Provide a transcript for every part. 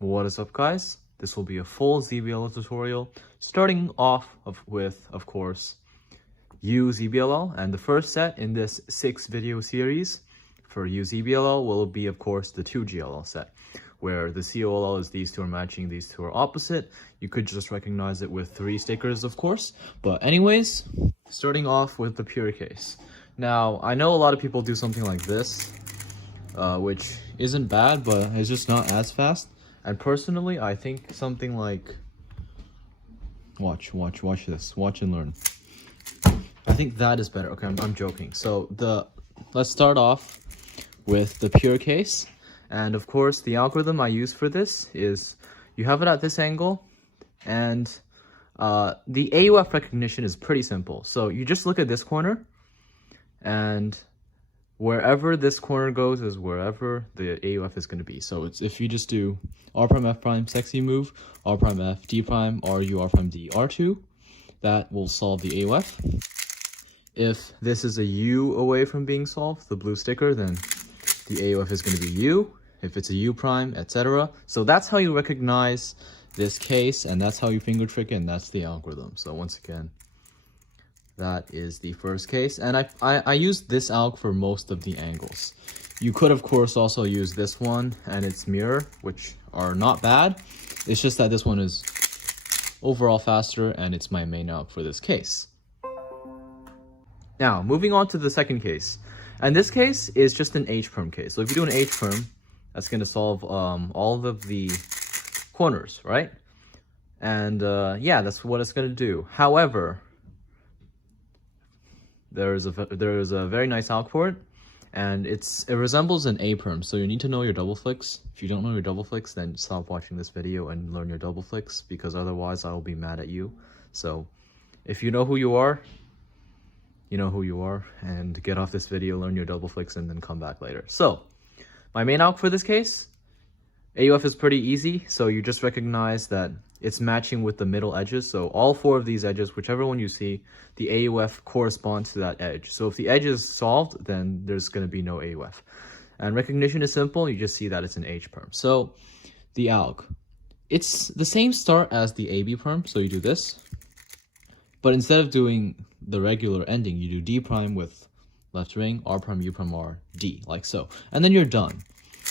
What is up, guys? This will be a full ZBLL tutorial, starting off with, of course, U-ZBLL, and the first set in this 6-video series for U-ZBLL will be, of course, the 2GLL set, where the COLL is these two are matching, these two are opposite. You could just recognize it with 3 stickers, of course. But anyways, starting off with the pure case. Now, I know a lot of people do something like this, which isn't bad, but it's just not as fast. And personally, I think something like, watch this, watch and learn. I think that is better. Okay, I'm joking. So let's start off with the pure case. And of course, the algorithm I use for this is you have it at this angle, and the AUF recognition is pretty simple. So you just look at this corner, and wherever this corner goes is wherever the AUF is going to be. So it's if you just do R prime F prime sexy move, R prime F D prime, RU R prime D R2, that will solve the AUF. If this is a U away from being solved, the blue sticker, then the AUF is going to be U. If it's a U prime, etc. So that's how you recognize this case, and that's how you finger trick it, and that's the algorithm. So once again, that is the first case, and I used this alg for most of the angles. You could, of course, also use this one and its mirror, which are not bad. It's just that this one is overall faster, and it's my main alg for this case. Now, moving on to the second case. And this case is just an H-perm case. So if you do an H-perm, that's going to solve all of the corners, right? And yeah, that's what it's going to do. However, there is a very nice alg for it, and it resembles an A-perm, so you need to know your double flicks. If you don't know your double flicks, then stop watching this video and learn your double flicks, because otherwise I will be mad at you. So if you know who you are, you know who you are, and get off this video, learn your double flicks, and then come back later. So my main alg for this case, AUF is pretty easy, so you just recognize that it's matching with the middle edges. So all 4 of these edges, whichever one you see, the AUF corresponds to that edge. So if the edge is solved, then there's going to be no AUF. And recognition is simple. You just see that it's an H-perm. So the alg, it's the same start as the AB perm. So you do this, but instead of doing the regular ending, you do D prime with left ring, R prime, U prime, R, D, like so. And then you're done.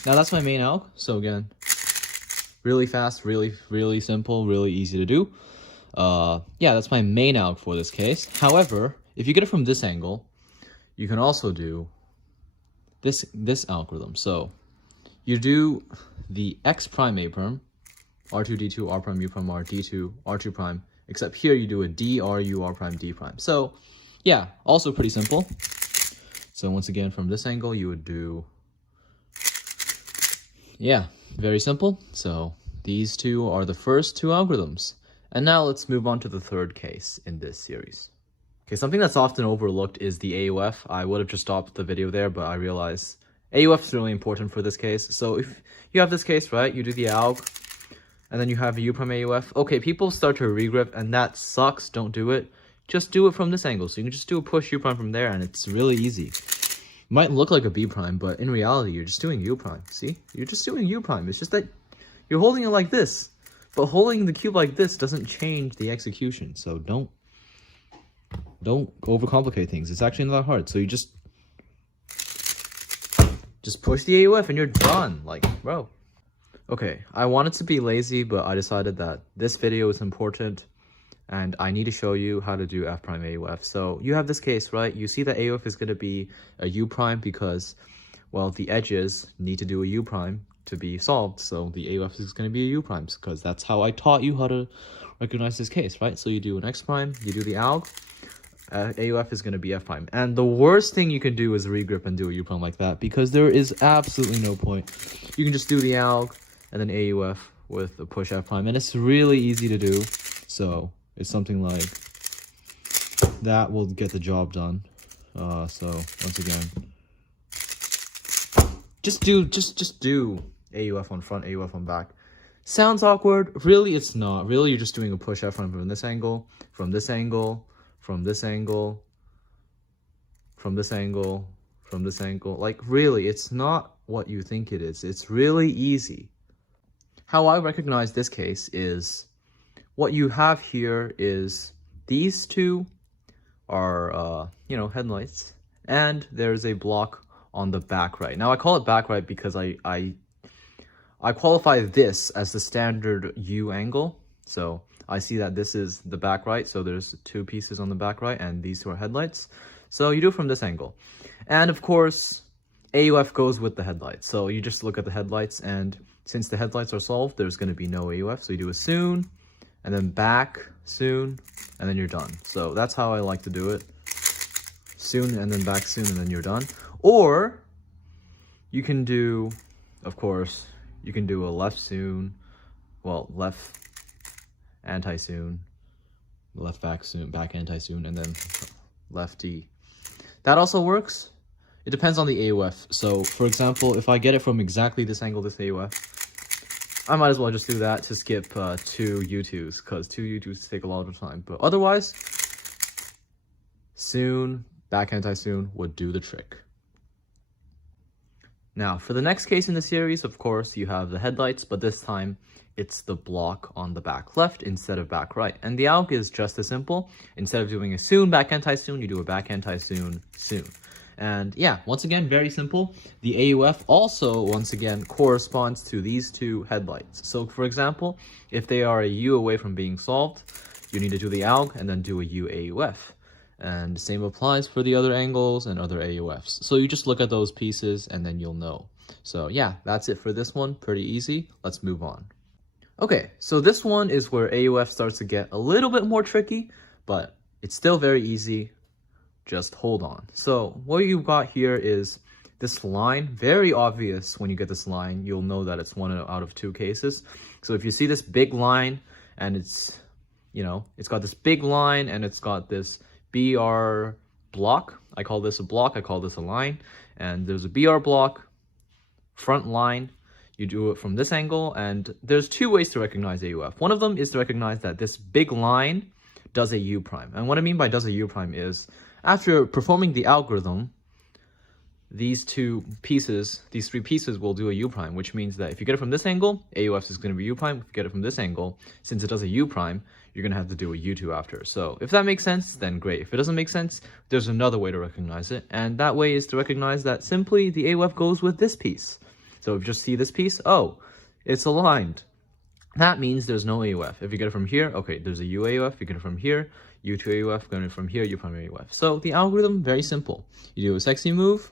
Now that's my main alg. So again, really fast, really simple, really easy to do. Yeah, that's my main alg for this case. However, if you get it from this angle, you can also do this algorithm. So you do the X prime A perm, R2 D2, R prime U prime R, D2, R2 prime, except here you do a D, R, U, R prime, D prime. So yeah, also pretty simple. So once again, from this angle, you would do, yeah, very simple. So these two are the first 2 algorithms. And now let's move on to the third case in this series. Okay, something that's often overlooked is the AUF. I would have just stopped the video there, but I realized AUF is really important for this case. So if you have this case, right, you do the alg, and then you have a U prime AUF. Okay, people start to regrip, and that sucks. Don't do it. Just do it from this angle. So you can just do a push U prime from there, and it's really easy. Might look like a B prime, but in reality, you're just doing U prime. See? You're just doing U prime. It's just that you're holding it like this. But holding the cube like this doesn't change the execution. So don't overcomplicate things. It's actually not that hard. So you just push the AUF and you're done. Like, bro. Okay, I wanted to be lazy, but I decided that this video is important, and I need to show you how to do F prime AUF. So you have this case, right? You see that AUF is going to be a U prime because, well, the edges need to do a U prime to be solved. So the AUF is going to be a U prime, because that's how I taught you how to recognize this case, right? So you do an X prime, you do the alg, AUF is going to be F prime. And the worst thing you can do is regrip and do a U prime like that, because there is absolutely no point. You can just do the alg and then AUF with a push F prime, and it's really easy to do. So it's something like that will get the job done. So once again, just do AUF on front, AUF on back. Sounds awkward. Really, it's not. Really, you're just doing a push F prime from this angle, from this angle, from this angle, from this angle, from this angle. Like, really, it's not what you think it is. It's really easy. how I recognize this case is what you have here is these two are, headlights, and there's a block on the back right. Now I call it back right because I qualify this as the standard U angle. So I see that this is the back right, so there's two pieces on the back right, and these two are headlights. So you do it from this angle. And of course, AUF goes with the headlights. So you just look at the headlights, and since the headlights are solved, there's going to be no AUF. So you do a soon, and then back, soon, and then you're done. So that's how I like to do it. Soon, and then back soon, and then you're done. Or you can do, of course, you can do a left soon, well, left anti-soon, left back soon, back anti-soon, and then lefty. That also works. It depends on the AUF. So, for example, if I get it from exactly this angle, this AUF, I might as well just do that to skip two U2s, because two U2s take a lot of time. But otherwise, soon, back anti-soon would do the trick. Now, for the next case in the series, of course, you have the headlights, but this time it's the block on the back left instead of back right. And the alg is just as simple. Instead of doing a soon, back anti-soon, you do a back anti-soon, soon. And yeah, once again, very simple. The AUF also, once again, corresponds to these two headlights. So for example, if they are a U away from being solved, you need to do the alg and then do a U AUF. And the same applies for the other angles and other AUFs. So you just look at those pieces and then you'll know. So yeah, that's it for this one. Pretty easy. Let's move on. Okay, so this one is where AUF starts to get a little bit more tricky, but it's still very easy. Just hold on. So what you've got here is this line. Very obvious when you get this line, you'll know that it's one out of two cases. So if you see this big line and it's got this big line and it's got this BR block. I call this a block, I call this a line. And there's a BR block, front line. You do it from this angle, and there's two ways to recognize AUF. One of them is to recognize that this big line does a U prime. And what I mean by does a U prime is, after performing the algorithm, these two pieces, these three pieces will do a U prime, which means that if you get it from this angle, AUF is going to be U prime. If you get it from this angle, since it does a U prime, you're going to have to do a U2 after. So if that makes sense, then great. If it doesn't make sense, there's another way to recognize it. And that way is to recognize that simply the AUF goes with this piece. So if you just see this piece, oh, it's aligned. That means there's no AUF. If you get it from here, okay, there's a U AUF. You get it from here, U2 AUF. Get it from here, U prime AUF. So the algorithm, very simple. You do a sexy move,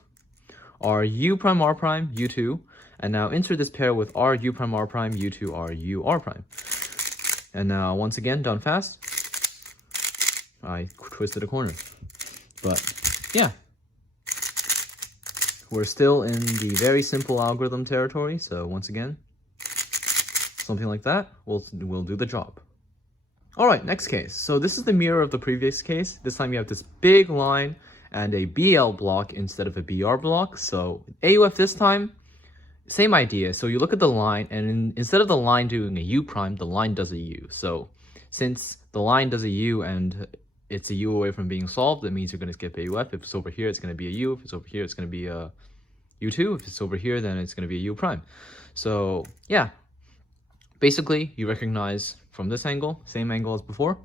R U prime R prime, U2, and now insert this pair with R U prime R prime, U2 R U R prime. And now once again, done fast. I twisted a corner. But yeah. We're still in the very simple algorithm territory, so once again, something like that will do the job. Alright, next case. So this is the mirror of the previous case. This time you have this big line and a BL block instead of a BR block. So AUF this time, same idea. So you look at the line, and instead of the line doing a U prime, the line does a U. So since the line does a U and it's a U away from being solved, that means you're going to skip AUF. If it's over here, it's going to be a U. If it's over here, it's going to be a U2. If it's over here, then it's going to be a U prime. So yeah, basically you recognize from this angle, same angle as before,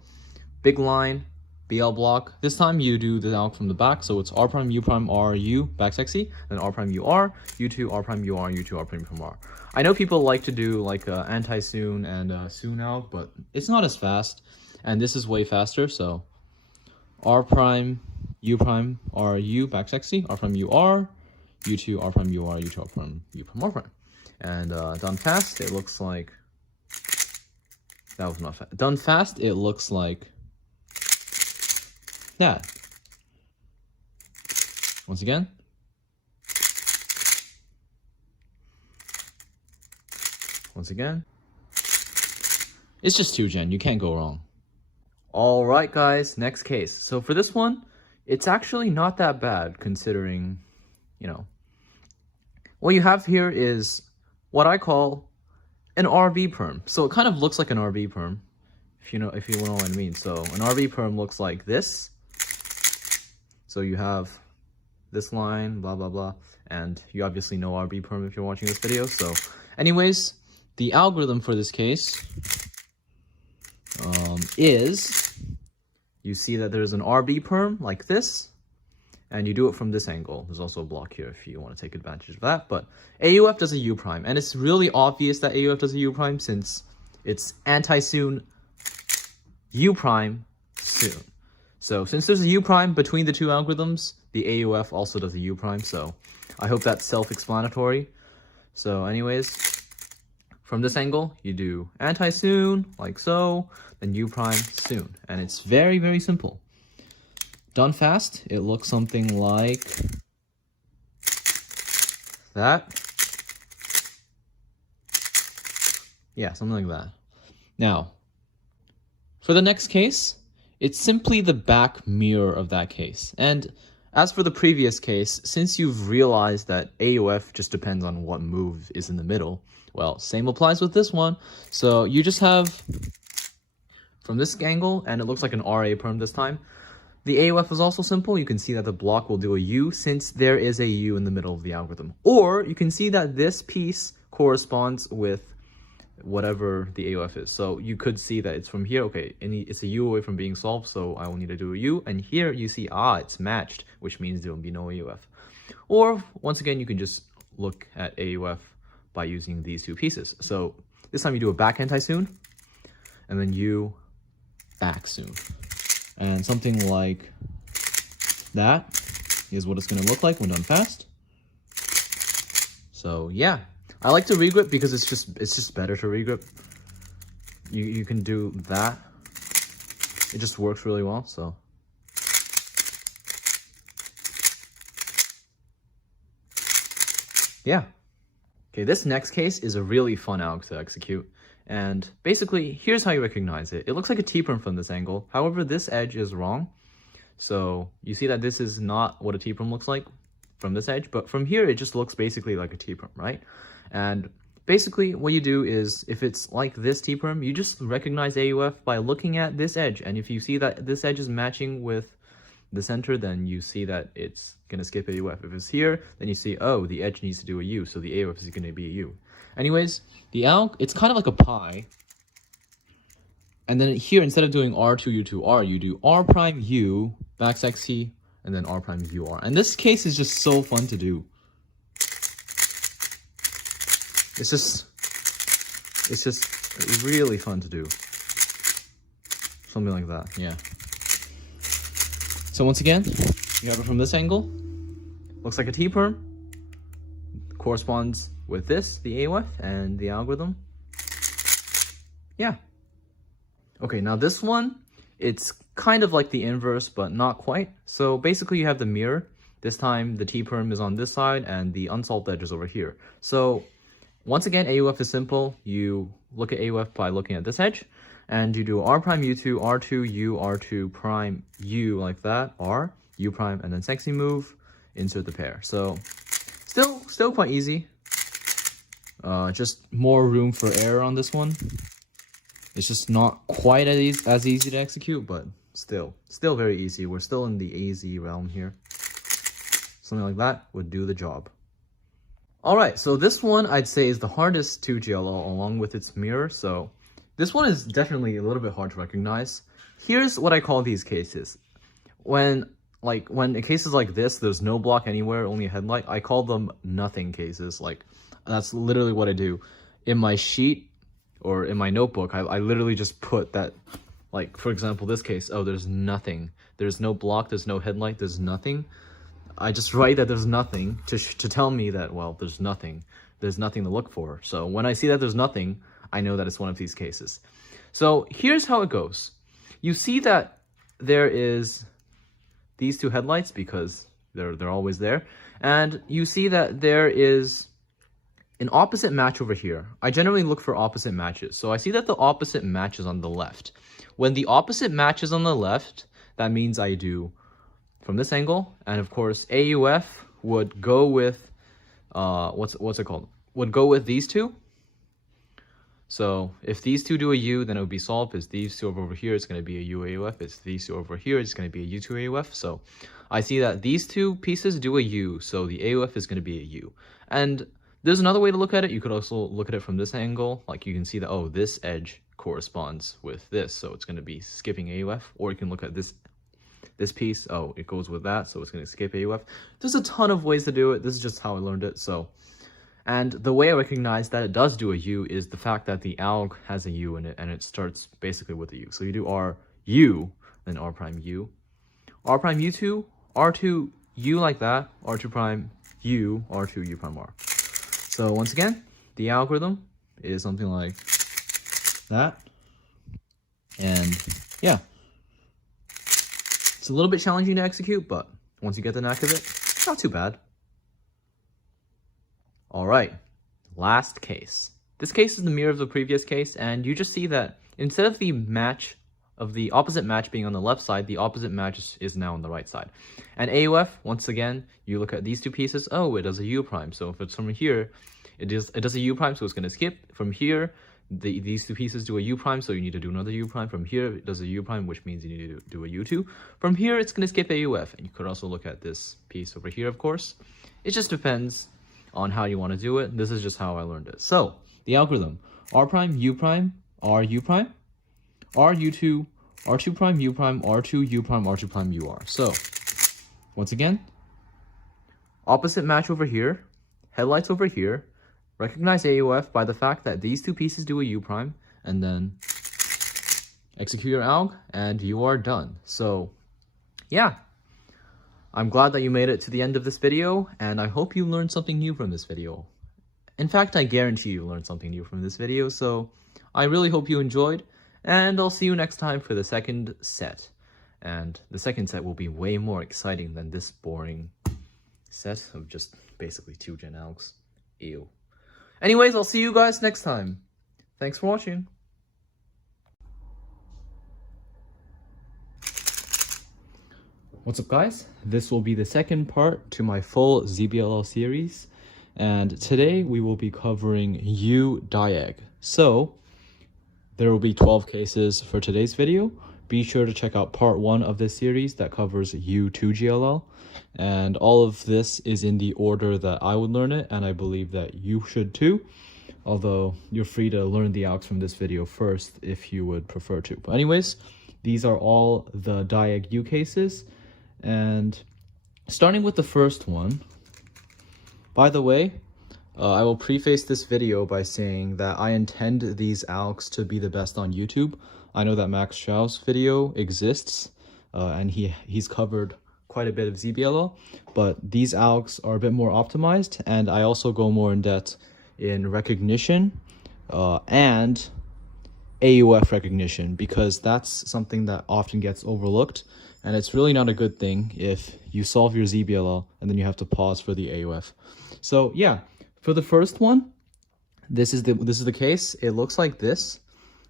big line, BL block. This time you do the alg from the back, so it's R prime, U prime, R, U, back sexy, then R prime, U, R, U2, R prime, U, R, U2, R prime from R. I know people like to do like anti-soon and soon alg, but it's not as fast, and this is way faster, so R prime, U prime, R, U, back sexy, R prime, U, R, U2, R prime, U, R, U2, R prime, U prime, R prime. And done fast, it looks like, that was not fast. Done fast, it looks like that. Once again. Once again. It's just 2gen, you can't go wrong. Alright guys, next case. So for this one, it's actually not that bad considering, what you have here is what I call an RV perm. So it kind of looks like an RV perm, if you know what I mean. So an RV perm looks like this. So you have this line, blah, blah, blah. And you obviously know RV perm if you're watching this video. So anyways, the algorithm for this case is, you see that there's an RB perm like this, and you do it from this angle. There's also a block here if you want to take advantage of that, but AUF does a U prime, and it's really obvious that AUF does a U prime since it's anti-soon U prime soon. So since there's a U prime between the two algorithms, the AUF also does a U prime, so I hope that's self-explanatory. So anyways, from this angle, you do anti-soon, like so, then U prime soon. And it's very, very simple. Done fast, it looks something like that. Yeah, something like that. Now, for the next case, it's simply the back mirror of that case. And as for the previous case, since you've realized that AUF just depends on what move is in the middle, well, same applies with this one. So you just have, from this angle, and it looks like an RA perm this time, the AUF is also simple. You can see that the block will do a U since there is a U in the middle of the algorithm. Or you can see that this piece corresponds with whatever the AUF is. So you could see that it's from here, okay, and it's a U away from being solved, so I will need to do a U. And here you see, it's matched, which means there will be no AUF. Or, once again, you can just look at AUF by using these two pieces. So this time you do a back anti-soon, and then U back soon. And something like that is what it's going to look like when done fast. So yeah, I like to regrip because it's just better to regrip. You can do that. It just works really well. So yeah. Okay, this next case is a really fun alg to execute. And basically, here's how you recognize it. It looks like a T-perm from this angle. However, this edge is wrong. So you see that this is not what a T-perm looks like from this edge, but from here, it just looks basically like a T-perm, right? And basically, what you do is, if it's like this T-perm, you just recognize AUF by looking at this edge. And if you see that this edge is matching with the center, then you see that it's going to skip AUF. If it's here, then you see, oh, the edge needs to do a U, so the AUF is going to be a U. Anyways, the alg, it's kind of like a pie. And then here, instead of doing R2, U2, R, you do R prime U, backslash C, and then R prime U, R. And this case is just so fun to do. It's just really fun to do. Something like that, yeah. So once again, you have it from this angle. Looks like a T-perm. Corresponds with this, the AUF, and the algorithm. Yeah. Okay, now this one, it's kind of like the inverse, but not quite. So basically you have the mirror. This time the T-perm is on this side and the unsolved edge is over here. So once again, AUF is simple. You look at AUF by looking at this edge, and you do R prime U2, R2, U, R2 prime U like that, R, U prime, and then sexy move, insert the pair. So still quite easy. Just more room for error on this one. It's just not quite as easy to execute, but still very easy. We're still in the easy realm here. Something like that would do the job. Alright, so this one I'd say is the hardest to GLL along with its mirror. So this one is definitely a little bit hard to recognize. Here's what I call these cases. When cases like this, there's no block anywhere, only a headlight, I call them nothing cases. Like, that's literally what I do. In my sheet or in my notebook, I literally just put that, like, for example, this case, oh, there's nothing. There's no block, there's no headlight, there's nothing. I just write that there's nothing to tell me that, well, there's nothing. There's nothing to look for. So when I see that there's nothing, I know that it's one of these cases. So here's how it goes. You see that there is these two headlights because they're always there. And you see that there is an opposite match over here. I generally look for opposite matches. So I see that the opposite match is on the left. When the opposite match is on the left, that means I do from this angle, and of course AUF would go with what's it called? Would go with these two. So if these two do a U, then it would be solved. If these two over here, it's going to be a U AUF. If it's these two over here, it's going to be a U2 AUF. So I see that these two pieces do a U, so the AUF is going to be a U. And There's another way to look at it. You could also look at it from this angle. Like you can see that, oh, this edge corresponds with this, so it's going to be skipping AUF. Or you can look at this piece, oh, it goes with that, so it's going to skip AUF. There's a ton of ways to do it. This is just how I learned it. So, and the way I recognize that it does do a U is the fact that the alg has a U in it, and it starts basically with a U. So you do R U, then R prime U, R prime U2, R2 U like that, R2 prime U, R2 U prime R. So once again, the algorithm is something like that. And yeah, it's a little bit challenging to execute, but once you get the knack of it, it's not too bad. All right, last case. This case is the mirror of the previous case, and you just see that instead of the opposite match being on the left side, the opposite match is now on the right side. And AUF, once again, you look at these two pieces, oh, it does a U prime. So if it's from here, it does a U prime, so it's going to skip. From here, these two pieces do a U prime, so you need to do another U prime. From here, it does a U prime, which means you need to do a U2. From here, it's going to skip AUF. And you could also look at this piece over here, of course. It just depends on how you want to do it. This is just how I learned it. So the algorithm, R prime, U prime, R U prime, R U2, R2 prime, U prime, R2, U prime, R2 prime, UR. So, once again, opposite match over here, headlights over here, recognize AUF by the fact that these two pieces do a U prime, and then execute your alg, and you are done. So, yeah. I'm glad that you made it to the end of this video, and I hope you learned something new from this video. In fact, I guarantee you learned something new from this video, so I really hope you enjoyed. And I'll see you next time for the second set. And the second set will be way more exciting than this boring set of just basically 2 gen algs. Ew. Anyways, I'll see you guys next time. Thanks for watching. What's up, guys? This will be the second part to my full ZBLL series. And today we will be covering U-diag. So, there will be 12 cases for today's video. Be sure to check out part 1 of this series that covers U2GLL. And all of this is in the order that I would learn it, and I believe that you should too. Although you're free to learn the algs from this video first if you would prefer to. But anyways, these are all the diag U cases. And starting with the first one, by the way, I will preface this video by saying that I intend these algs to be the best on YouTube. I know that Max Chau's video exists, and he's covered quite a bit of ZBLL, but these algs are a bit more optimized, and I also go more in depth in recognition and AUF recognition, because that's something that often gets overlooked, and it's really not a good thing if you solve your ZBLL and then you have to pause for the AUF. So yeah. For the first one, this is the case. It looks like this,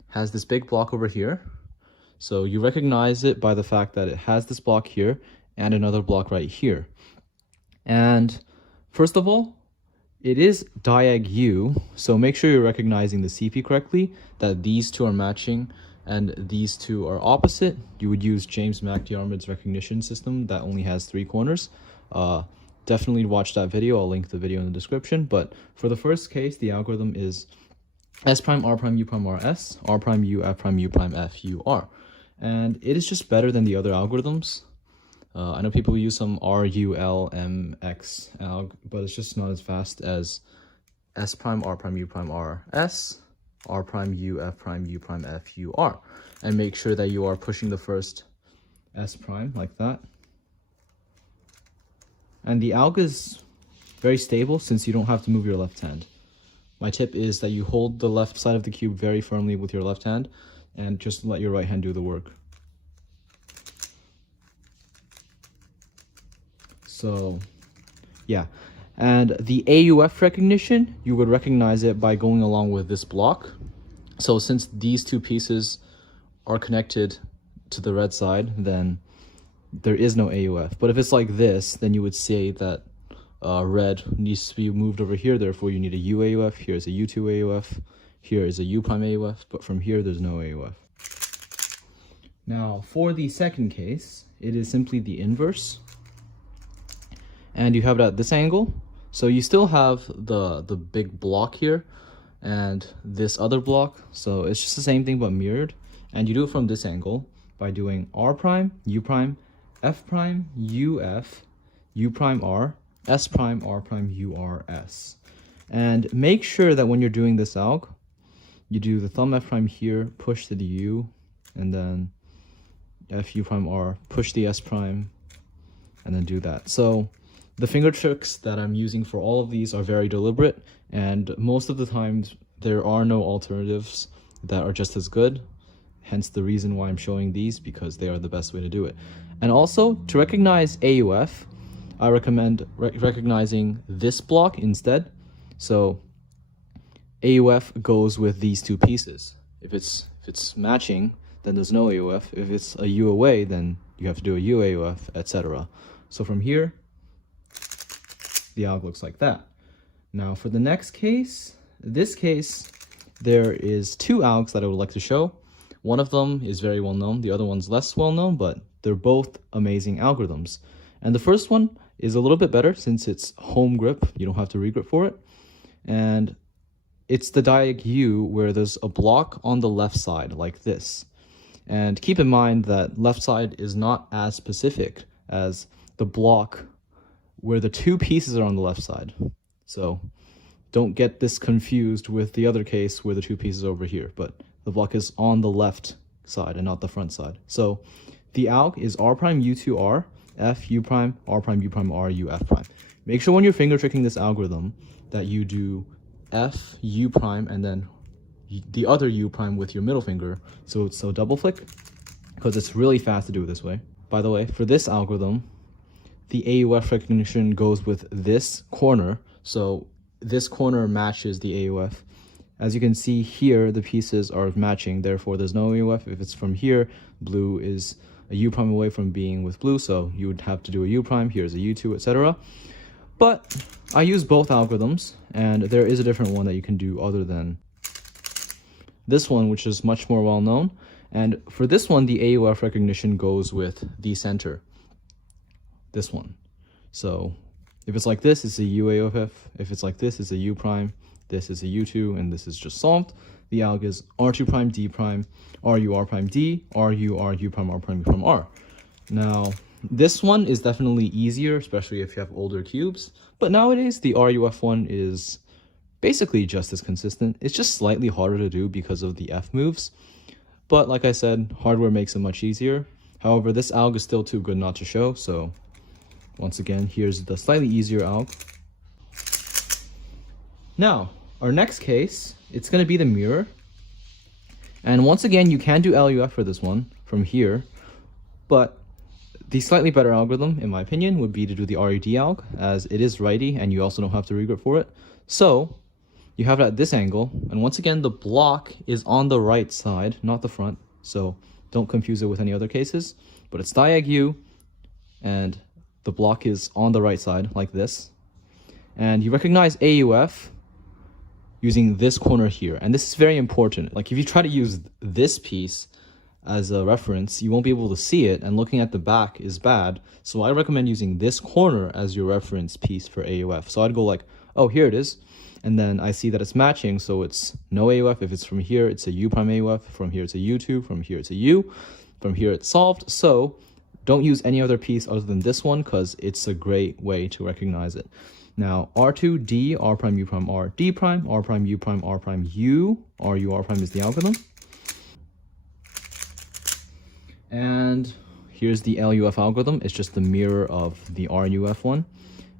has this big block over here. So you recognize it by the fact that it has this block here and another block right here. And first of all, it is diag U, so make sure you're recognizing the CP correctly, that these two are matching and these two are opposite. You would use James McDiarmid's recognition system that only has 3 corners. Definitely watch that video. I'll link the video in the description. But for the first case, the algorithm is S prime, R prime, U prime, R, S, R prime, U, F prime, U prime, F, U, R. And it is just better than the other algorithms. I know people use some R, U, L, M, X alg, but it's just not as fast as S prime, R prime, U prime, R, S, R prime, U, F prime, U prime, F, U, R. And make sure that you are pushing the first S prime like that. And the alg is very stable since you don't have to move your left hand. My tip is that you hold the left side of the cube very firmly with your left hand and just let your right hand do the work. So, yeah. And the AUF recognition, you would recognize it by going along with this block. So since these two pieces are connected to the red side, then there is no AUF. But if it's like this, then you would say that red needs to be moved over here, therefore you need a U AUF, here's a U2 AUF, here is a U prime AUF, but from here there's no AUF. Now for the second case, it is simply the inverse. And you have it at this angle, So you still have the big block here and this other block. So it's just the same thing but mirrored. And you do it from this angle by doing R prime, U prime, F prime, U F, U prime R, S prime, R prime, U R S. And make sure that when you're doing this alg, you do the thumb F prime here, push to the U, and then F U prime R, push the S prime, and then do that. So the finger tricks that I'm using for all of these are very deliberate, and most of the times there are no alternatives that are just as good. Hence the reason why I'm showing these, because they are the best way to do it. And also, to recognize AUF, I recommend recognizing this block instead. So AUF goes with these two pieces. If it's matching, then there's no AUF. If it's a U away, then you have to do a U AUF, etc. So from here, the alg looks like that. Now for the next case, this case, there is two algs that I would like to show. One of them is very well known, the other one's less well known, but they're both amazing algorithms. And the first one is a little bit better since it's home grip, you don't have to regrip for it. And it's the diag U where there's a block on the left side like this. And keep in mind that left side is not as specific as the block where the two pieces are on the left side. So don't get this confused with the other case where the two pieces are over here, but the block is on the left side and not the front side. So the alg is R prime U2 R, F U prime, R prime U prime R, U F prime. Make sure when you're finger tricking this algorithm that you do F U prime and then the other U prime with your middle finger. So double flick, because it's really fast to do it this way. By the way, for this algorithm, the AUF recognition goes with this corner. So this corner matches the AUF. As you can see here, the pieces are matching, therefore there's no AUF. If it's from here, blue is a U prime away from being with blue, so you would have to do a U prime, here's a U2, etc. But I use both algorithms, and there is a different one that you can do other than this one, which is much more well known. And for this one, the AUF recognition goes with the center, this one. So if it's like this, it's a U AUF. If it's like this, it's a U prime. This is a U2, and this is just solved. The alg is R2 prime D prime, RU R prime D, RU R U prime R prime U prime R. Now, this one is definitely easier, especially if you have older cubes. But nowadays, the RUF one is basically just as consistent. It's just slightly harder to do because of the F moves. But like I said, hardware makes it much easier. However, this alg is still too good not to show. So once again, here's the slightly easier alg. Now, our next case, it's going to be the mirror. And once again, you can do LUF for this one from here. But the slightly better algorithm, in my opinion, would be to do the RUD alg, as it is righty and you also don't have to regrip for it. So you have it at this angle, and once again, the block is on the right side, not the front. So don't confuse it with any other cases, but it's diag U, and the block is on the right side like this. And you recognize AUF using this corner here. And this is very important. Like if you try to use this piece as a reference, you won't be able to see it, and looking at the back is bad. So I recommend using this corner as your reference piece for AUF. So I'd go like, oh, here it is. And then I see that it's matching, so it's no AUF. If it's from here, it's a U prime AUF. From here, it's a U2. From here, it's a U. From here, it's solved. So don't use any other piece other than this one, because it's a great way to recognize it. Now, R2, D, R prime, U prime, R, D prime, R prime, U prime, R prime, U, RU, R prime is the algorithm. And here's the LUF algorithm. It's just the mirror of the RUF one.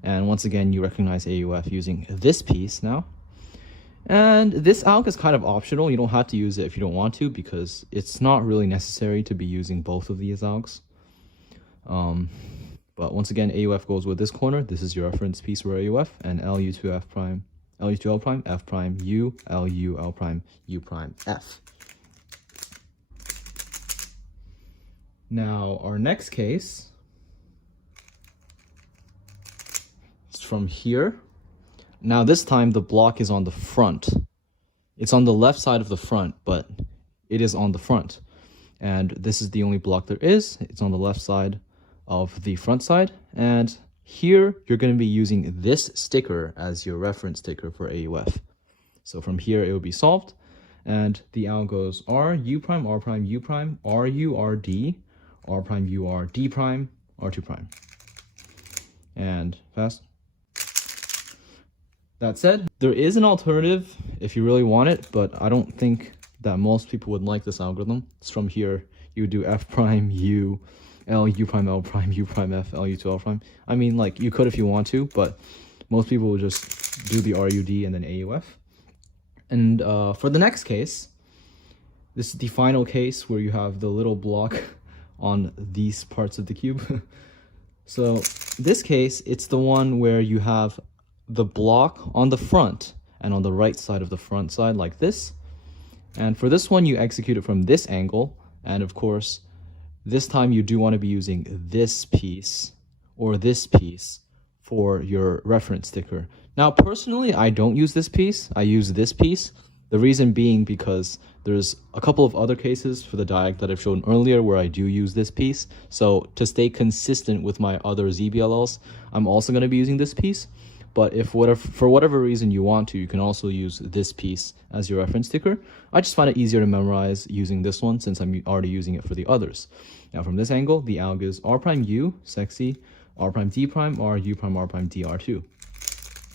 And once again, you recognize AUF using this piece now. And this alg is kind of optional. You don't have to use it if you don't want to, because it's not really necessary to be using both of these algs. But once again, AUF goes with this corner. This is your reference piece for AUF, and LU2F prime, LU2L prime, F prime, U, LU, L prime, U prime, F. Now, our next case is from here. Now, this time the block is on the front. It's on the left side of the front, but it is on the front. And this is the only block there is. It's on the left side of the front side, and here you're going to be using this sticker as your reference sticker for AUF. So from here, it will be solved. And the alg goes R, U prime, R prime, U prime, R, U, R, D, R prime, U, R, D prime, R2 prime. And fast. That said, there is an alternative if you really want it, but I don't think that most people would like this algorithm. It's from here. You would do F prime, U, L, U prime, L prime, U prime, F, L, U to L prime. I mean, like, you could if you want to, but most people will just do the RUD and then AUF. And for the next case, this is the final case where you have the little block on these parts of the cube. So this case, it's the one where you have the block on the front and on the right side of the front side like this. And for this one, you execute it from this angle. And of course, this time you do want to be using this piece or this piece for your reference sticker. Now, personally, I don't use this piece. I use this piece. The reason being because there's a couple of other cases for the diag that I've shown earlier where I do use this piece. So to stay consistent with my other ZBLLs, I'm also going to be using this piece. But if for whatever reason you want to, you can also use this piece as your reference sticker. I just find it easier to memorize using this one since I'm already using it for the others. Now from this angle, the alg is R prime U, sexy, R prime D prime, R U prime R prime D R2.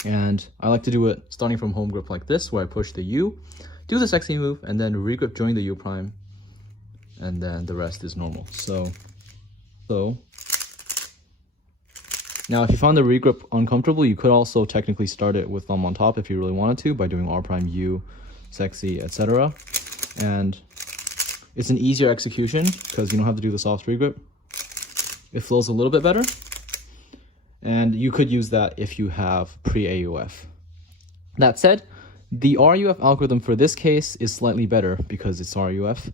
And I like to do it starting from home grip like this, where I push the U, do the sexy move, and then regrip during the U prime, and then the rest is normal. So now if you found the regrip uncomfortable, you could also technically start it with thumb on top if you really wanted to by doing R prime U, sexy, etc. And it's an easier execution because you don't have to do the soft regrip. It flows a little bit better. And you could use that if you have pre-AUF. That said, the RUF algorithm for this case is slightly better because it's RUF.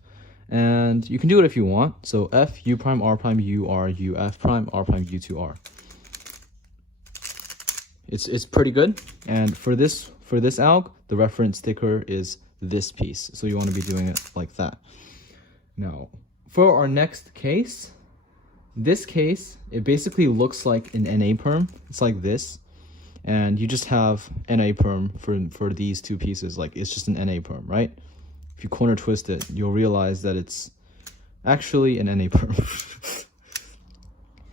And you can do it if you want. So F, U prime, R prime, U, R, U, F prime, R prime, U to R. It's pretty good. And for this alg, the reference sticker is this piece. So you want to be doing it like that. Now, for our next case, this case, it basically looks like an NA perm. It's like this. And you just have NA perm for these two pieces. Like, it's just an NA perm, right? If you corner twist it, you'll realize that it's actually an NA perm.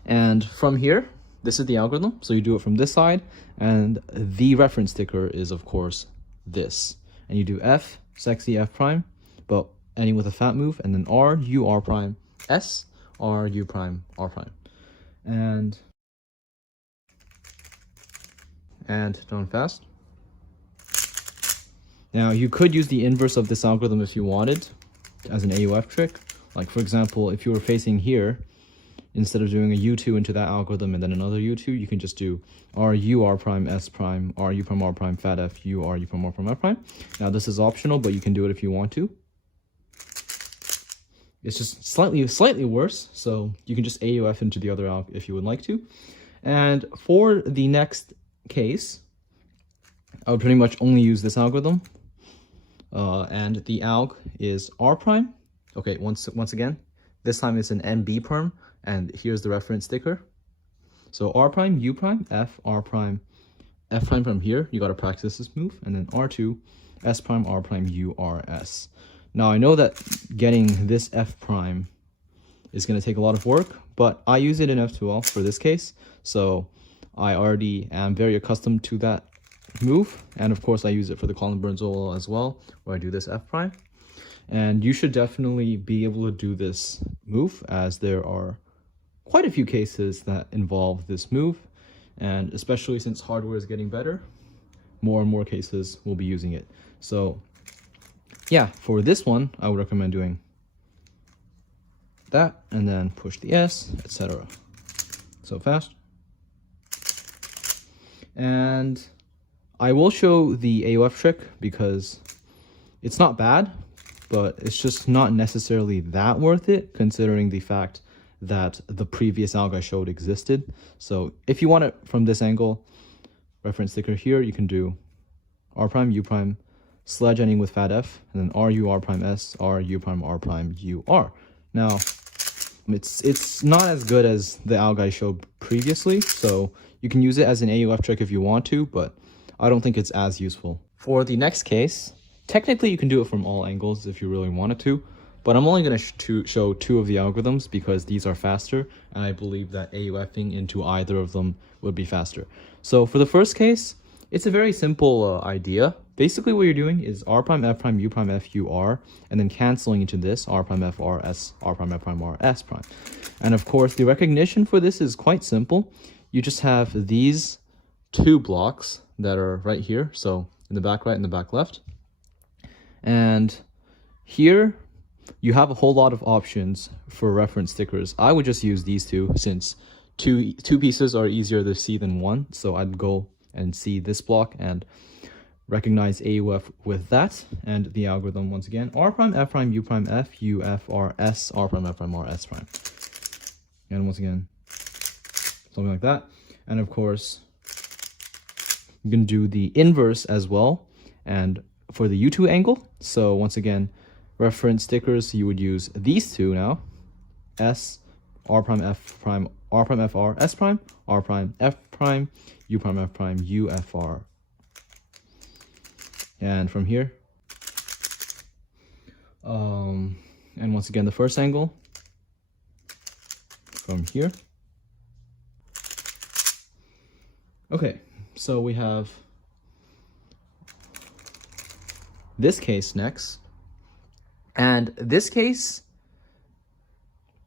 And from here, this is the algorithm. So you do it from this side. And the reference sticker is, of course, this. And you do F, sexy F prime, but ending with a fat move. And then R, U, R prime, S, R, U prime, R prime. And done fast. Now, you could use the inverse of this algorithm if you wanted as an AUF trick. Like, for example, if you were facing here, instead of doing a U2 into that algorithm and then another U2, you can just do R, U, R prime, S prime, R, U prime, R prime, fat F, U, R, U prime, R prime, F prime. Now, this is optional, but you can do it if you want to. It's just slightly worse, so you can just AUF into the other alg if you would like to. And for the next case, I would pretty much only use this algorithm. And the alg is R prime. Okay, once again, this time it's an NB perm, and here's the reference sticker. So R prime, U prime, F, R prime, F prime from here. You got to practice this move, and then R2, S prime, R prime, U, R, S. Now, I know that getting this F prime is going to take a lot of work, but I use it in F2L for this case, so I already am very accustomed to that move. And of course, I use it for the Colin Burns OL as well, where I do this F prime. And you should definitely be able to do this move, as there are quite a few cases that involve this move. And especially since hardware is getting better, more and more cases will be using it. So yeah, for this one, I would recommend doing that and then push the S, etc. So fast. And I will show the AUF trick because it's not bad, but it's just not necessarily that worth it considering the fact that the previous alg I showed existed. So if you want it from this angle, reference sticker here, you can do R prime, U prime, sledge ending with fat F, and then R, U, R prime, S, R, U prime, R prime, U, R. Now, it's not as good as the alg I showed previously, so You can use it as an AUF trick if you want to, but I don't think it's as useful. For the next case, technically you can do it from all angles if you really wanted to, but I'm only going to show 2 of the algorithms because these are faster, and I believe that AUFing into either of them would be faster. So for the first case, it's a very simple idea. Basically what you're doing is r prime f prime u prime f u r, and then canceling into this r prime f r s r prime f prime r s prime. And of course the recognition for this is quite simple. You just have these 2 blocks that are right here, so in the back right and the back left, and here you have a whole lot of options for reference stickers. I would just use these 2 since two pieces are easier to see than one, so I'd go and see this block and recognize AUF with that. And the algorithm, once again, r prime f prime u prime f u f r s r prime f prime r s prime, and once again something like that. And of course you can do the inverse as well, and for the U2 angle. So once again, reference stickers, you would use these 2 now, s r prime f prime r prime f r s prime r prime f prime u prime f prime u f r. And from here, and once again the first angle from here. Okay, so we have this case next, and this case,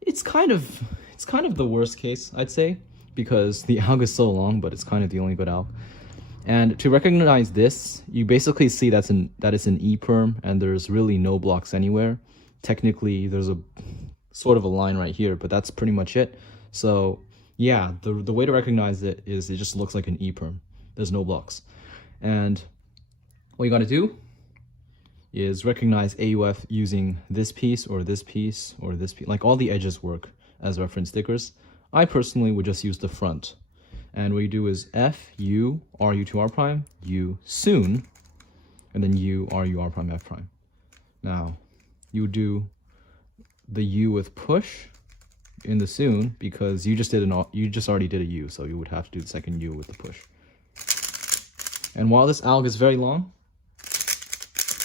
it's kind of the worst case, I'd say, because the alg is so long, but it's kind of the only good alg. And to recognize this, you basically see that it's an E-perm, and there's really no blocks anywhere. Technically, there's a sort of a line right here, but that's pretty much it. So yeah, the way to recognize it is it just looks like an E-perm. There's no blocks. And what you gotta do is recognize AUF using this piece or this piece or this piece. Like, all the edges work as reference stickers. I personally would just use the front. And what you do is F, U, R, U to R prime, U, soon, and then U, R, U, R prime, F prime. Now, you do the U with push in the soon because you just already did a U, so you would have to do the second U with the push. And while this alg is very long,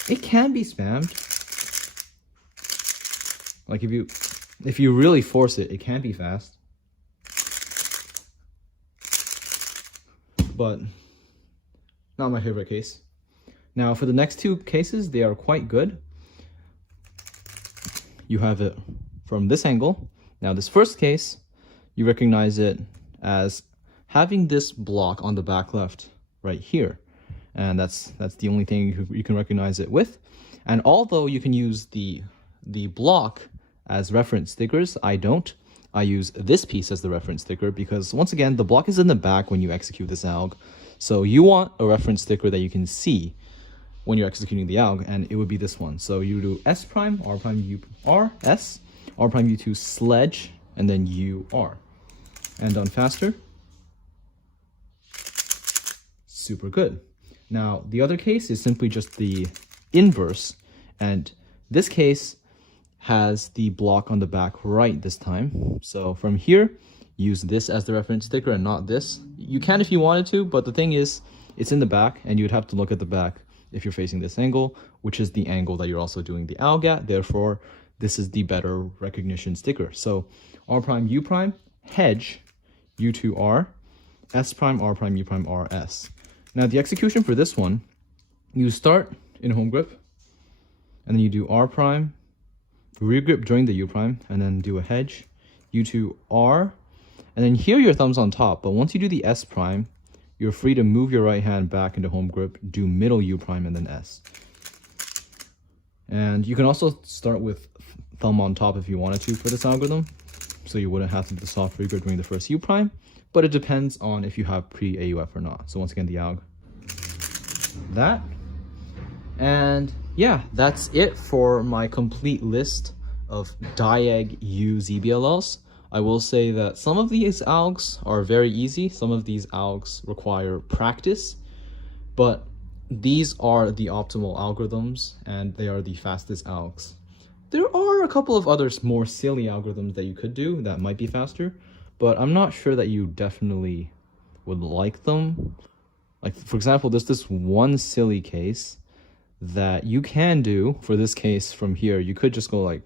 it can be spammed. Like, if you really force it, it can be fast. But not my favorite case. Now for the next 2 cases, they are quite good. You have it from this angle. Now this first case, you recognize it as having this block on the back left right here. And that's the only thing you can recognize it with. And although you can use the block as reference stickers, I don't. I use this piece as the reference sticker because, once again, the block is in the back when you execute this alg. So you want a reference sticker that you can see when you're executing the alg, and it would be this one. So you do S prime, R prime, U, R, S, R prime, U2, sledge, and then U, R. And done faster. Super good. Now, the other case is simply just the inverse, and this case has the block on the back right this time. So from here, use this as the reference sticker and not this. You can if you wanted to, but the thing is, it's in the back, and you'd have to look at the back if you're facing this angle, which is the angle that you're also doing the alg at. Therefore, this is the better recognition sticker. So R prime, U prime, hedge, U2, R, S prime, R prime, U prime, R, S. Now the execution for this one, you start in home grip, and then you do R prime, rear grip during the U prime, and then do a hedge, U2, R, and then here your thumb's on top, but once you do the S prime, you're free to move your right hand back into home grip, do middle U prime, and then S. And you can also start with thumb on top if you wanted to for this algorithm, so you wouldn't have to do the soft rear grip during the first U prime, but it depends on if you have pre-AUF or not. So once again, the alg. That. And yeah, that's it for my complete list of U-diag ZBLLs. I will say that some of these algs are very easy. Some of these algs require practice, but these are the optimal algorithms and they are the fastest algs. There are a couple of other more silly algorithms that you could do that might be faster, but I'm not sure that you definitely would like them. Like, for example, there's this one silly case that you can do for this case from here. You could just go like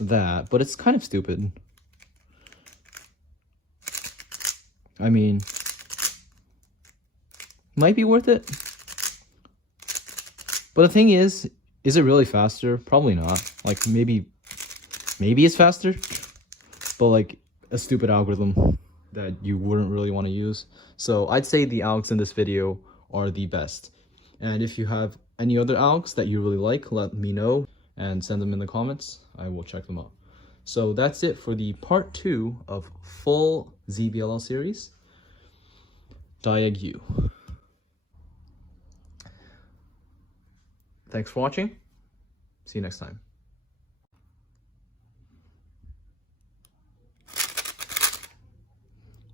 that, but it's kind of stupid. I mean, might be worth it. But the thing is it really faster? Probably not. Like, maybe it's faster, but like a stupid algorithm that you wouldn't really want to use. So I'd say the algs in this video are the best. And if you have any other algs that you really like, let me know and send them in the comments. I will check them out. So that's it for the part 2 of full ZBLL series, U-diag U. Thanks for watching. See you next time.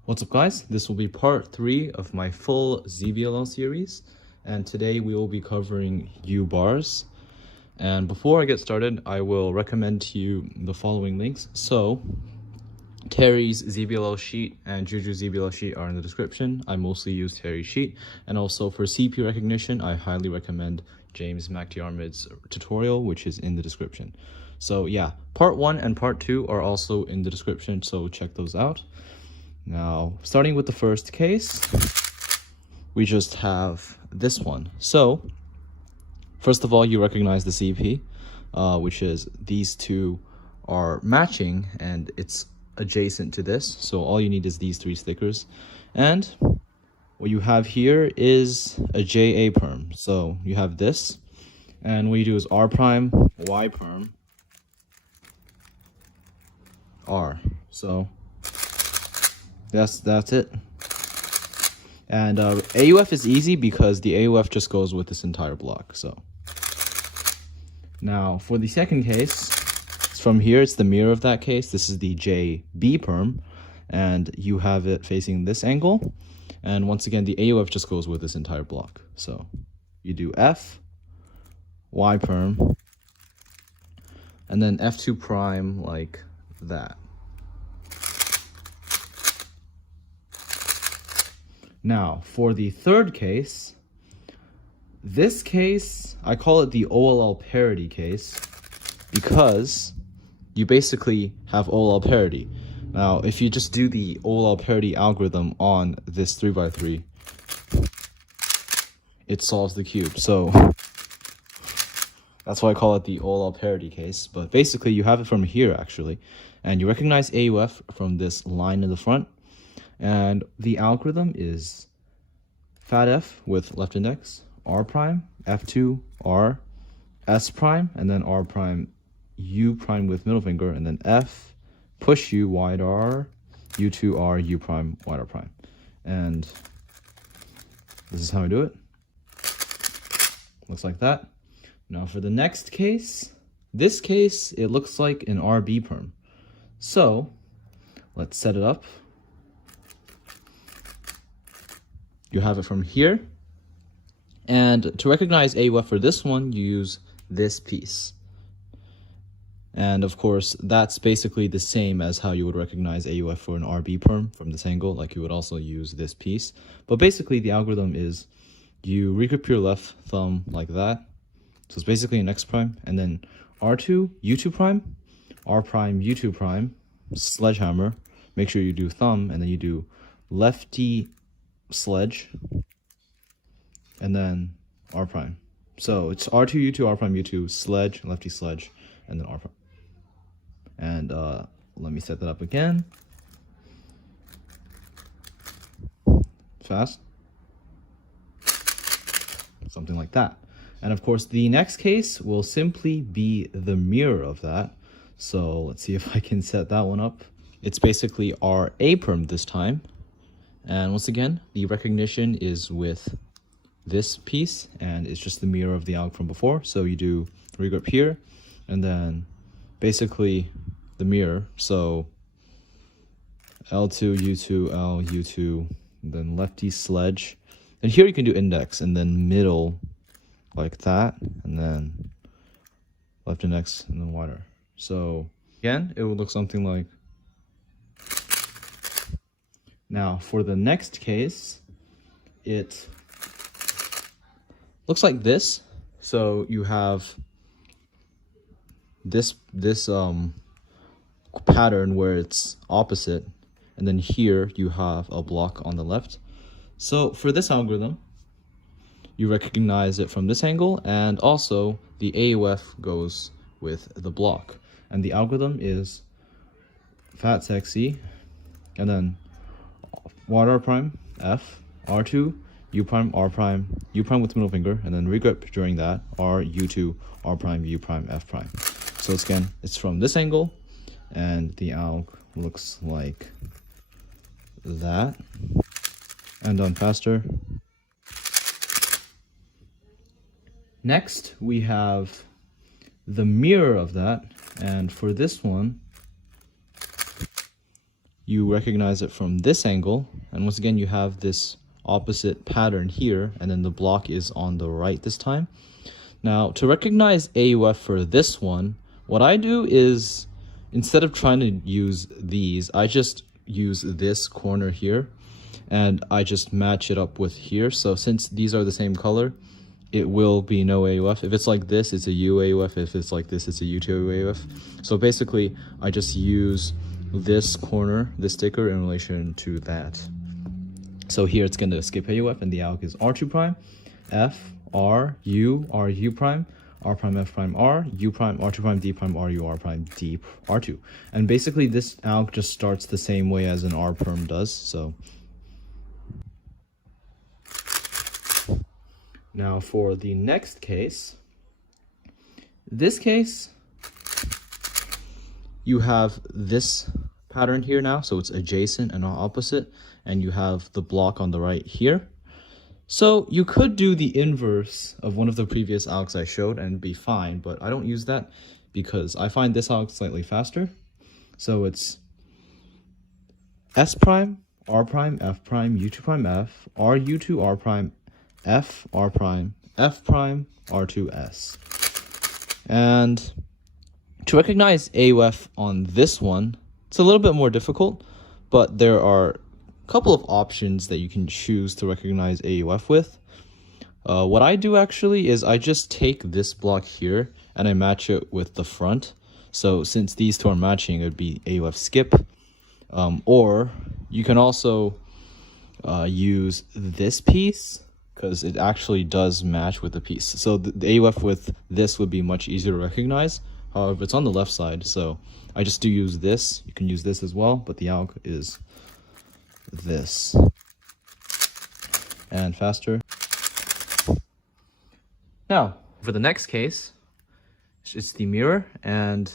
What's up, guys? This will be part 3 of my full ZBLL series, and today we will be covering U bars. And before I get started, I will recommend to you the following links. So Terry's ZBLL sheet and Juju's ZBLL sheet are in the description. I mostly use Terry's sheet, and also for CP recognition, I highly recommend James McDiarmid's tutorial, which is in the description. So yeah, part 1 and part 2 are also in the description, so check those out. Now, starting with the first case, we just have this one. So, first of all, you recognize the CP, which is these two are matching and it's adjacent to this. So all you need is these 3 stickers. And what you have here is a JA perm. So you have this, and what you do is R prime, Y perm, R. So that's it. And AUF is easy because the AUF just goes with this entire block. So now for the second case, it's from here, it's the mirror of that case. This is the JB perm, and you have it facing this angle. And once again, the AUF just goes with this entire block. So you do F, Y perm, and then F2 prime like that. Now, for the third case, this case, I call it the OLL parity case because you basically have OLL parity. Now, if you just do the OLL parity algorithm on this 3x3, it solves the cube. So that's why I call it the OLL parity case. But basically, you have it from here, actually. And you recognize AUF from this line in the front. And the algorithm is fat F with left index, R prime, F2, R, S prime, and then R prime, U prime with middle finger, and then F, push U, wide R, U2, R, U prime, wide R prime. And this is how I do it. Looks like that. Now for the next case, this case, it looks like an RB perm. So let's set it up. You have it from here, and to recognize AUF for this one, you use this piece. And of course, that's basically the same as how you would recognize AUF for an RB perm from this angle, like you would also use this piece. But basically, the algorithm is you regrip your left thumb like that. So it's basically an X prime, and then R2, U2 prime, R prime, U2 prime, sledgehammer. Make sure you do thumb, and then you do lefty sledge, and then R prime. So it's R2, U2, R prime, U2, sledge, lefty sledge, and then R prime. And let me set that up again. Fast. Something like that. And of course, the next case will simply be the mirror of that. So let's see if I can set that one up. It's basically RA perm this time. And once again, the recognition is with this piece, and it's just the mirror of the alg from before. So you do regrip here, and then basically the mirror. So L2, U2, L, U2, and then lefty sledge. And here you can do index, and then middle like that, and then left index, and then wider. So again, it would look something like Now, for the next case, it looks like this. So you have this pattern where it's opposite, and then here you have a block on the left. So for this algorithm, you recognize it from this angle, and also the AUF goes with the block. And the algorithm is fat sexy, and then wide R prime, F, R2, U prime, R prime, U prime with middle finger, and then regrip during that, R, U2, R prime, U prime, F prime. So again, it's from this angle, and the alg looks like that. And done faster. Next, we have the mirror of that, and for this one, you recognize it from this angle, and once again you have this opposite pattern here, and then the block is on the right this time. Now, to recognize AUF for this one, what I do is, instead of trying to use these, I just use this corner here, and I just match it up with here. So since these are the same color, it will be no AUF. If it's like this, it's a U AUF. If it's like this, it's a U2 AUF. So basically, I just use this corner, this sticker, in relation to that. So here it's going to skip AUF, and the alg is R2 prime, F, R, U prime, R prime, F prime, R, U prime, R2 prime, D prime, R, U, R prime, D, R2. And basically, this alg just starts the same way as an R perm does. So now for the next case, this case, you have this pattern here now, so it's adjacent and opposite, and you have the block on the right here. So you could do the inverse of one of the previous algs I showed and be fine, but I don't use that because I find this alg slightly faster. So it's S prime, R prime, F prime, U2 prime, F, R, U2, R prime, F, R prime, F prime, R2, S. And to recognize AUF on this one, it's a little bit more difficult, but there are a couple of options that you can choose to recognize AUF with. What I do actually is I just take this block here and I match it with the front. So since these two are matching, it would be AUF skip. Or you can also use this piece, because it actually does match with the piece. So the AUF with this would be much easier to recognize. However, it's on the left side, so I just do use this. You can use this as well, but the alg is this. And faster. Now, for the next case, it's the mirror, and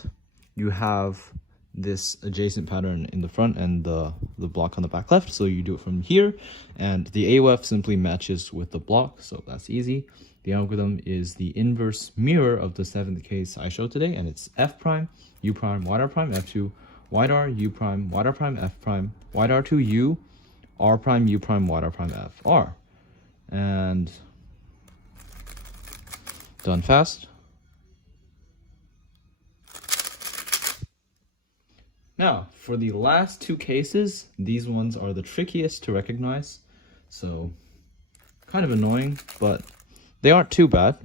you have this adjacent pattern in the front and the block on the back left. So you do it from here, and the AUF simply matches with the block, so that's easy. The algorithm is the inverse mirror of the seventh case I showed today, and it's F prime, U prime, wide R prime, F2, wide R, U prime, wide R prime, F prime, wide R2, U, R prime, U prime, wide R prime, F, R. And done fast. Now, for the last two cases, these ones are the trickiest to recognize, so kind of annoying, but they aren't too bad.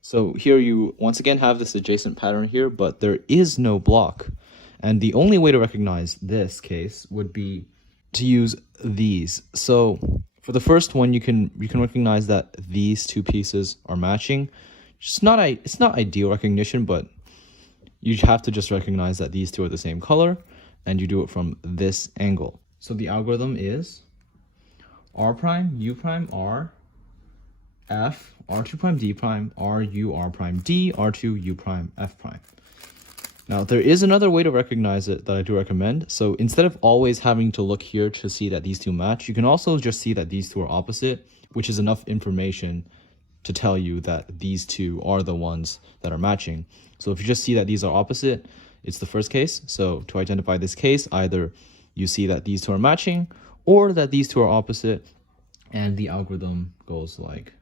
So here you once again have this adjacent pattern here, but there is no block. And the only way to recognize this case would be to use these. So for the first one, you can recognize that these two pieces are matching. It's not ideal recognition, but you have to just recognize that these two are the same color, and you do it from this angle. So the algorithm is R prime, U prime, R, F, R2 prime, D prime, R, U, R prime, D, R2, U prime, F prime. Now, there is another way to recognize it that I do recommend. So instead of always having to look here to see that these two match, you can also just see that these two are opposite, which is enough information to tell you that these two are the ones that are matching. So if you just see that these are opposite, it's the first case. So to identify this case, either you see that these two are matching or that these two are opposite, and the algorithm goes like.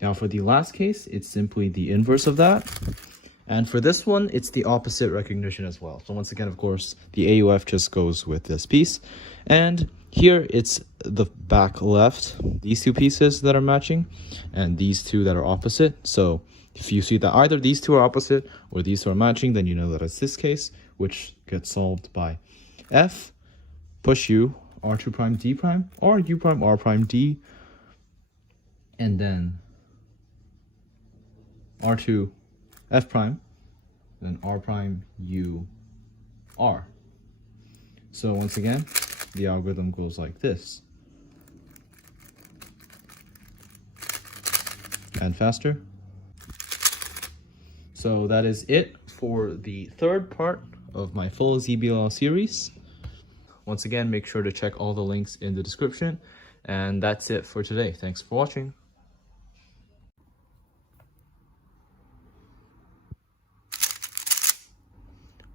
Now for the last case, it's simply the inverse of that. And for this one, it's the opposite recognition as well. So once again, of course, the AUF just goes with this piece. And here it's the back left, these two pieces that are matching, and these two that are opposite. So if you see that either these two are opposite or these two are matching, then you know that it's this case, which gets solved by F, push U, R2 prime D prime, or U prime R prime D, and then R2 F prime, then R prime U R. So once again, the algorithm goes like this. And faster. So that is it for the third part of my full ZBLL series. Once again, make sure to check all the links in the description. And that's it for today. Thanks for watching.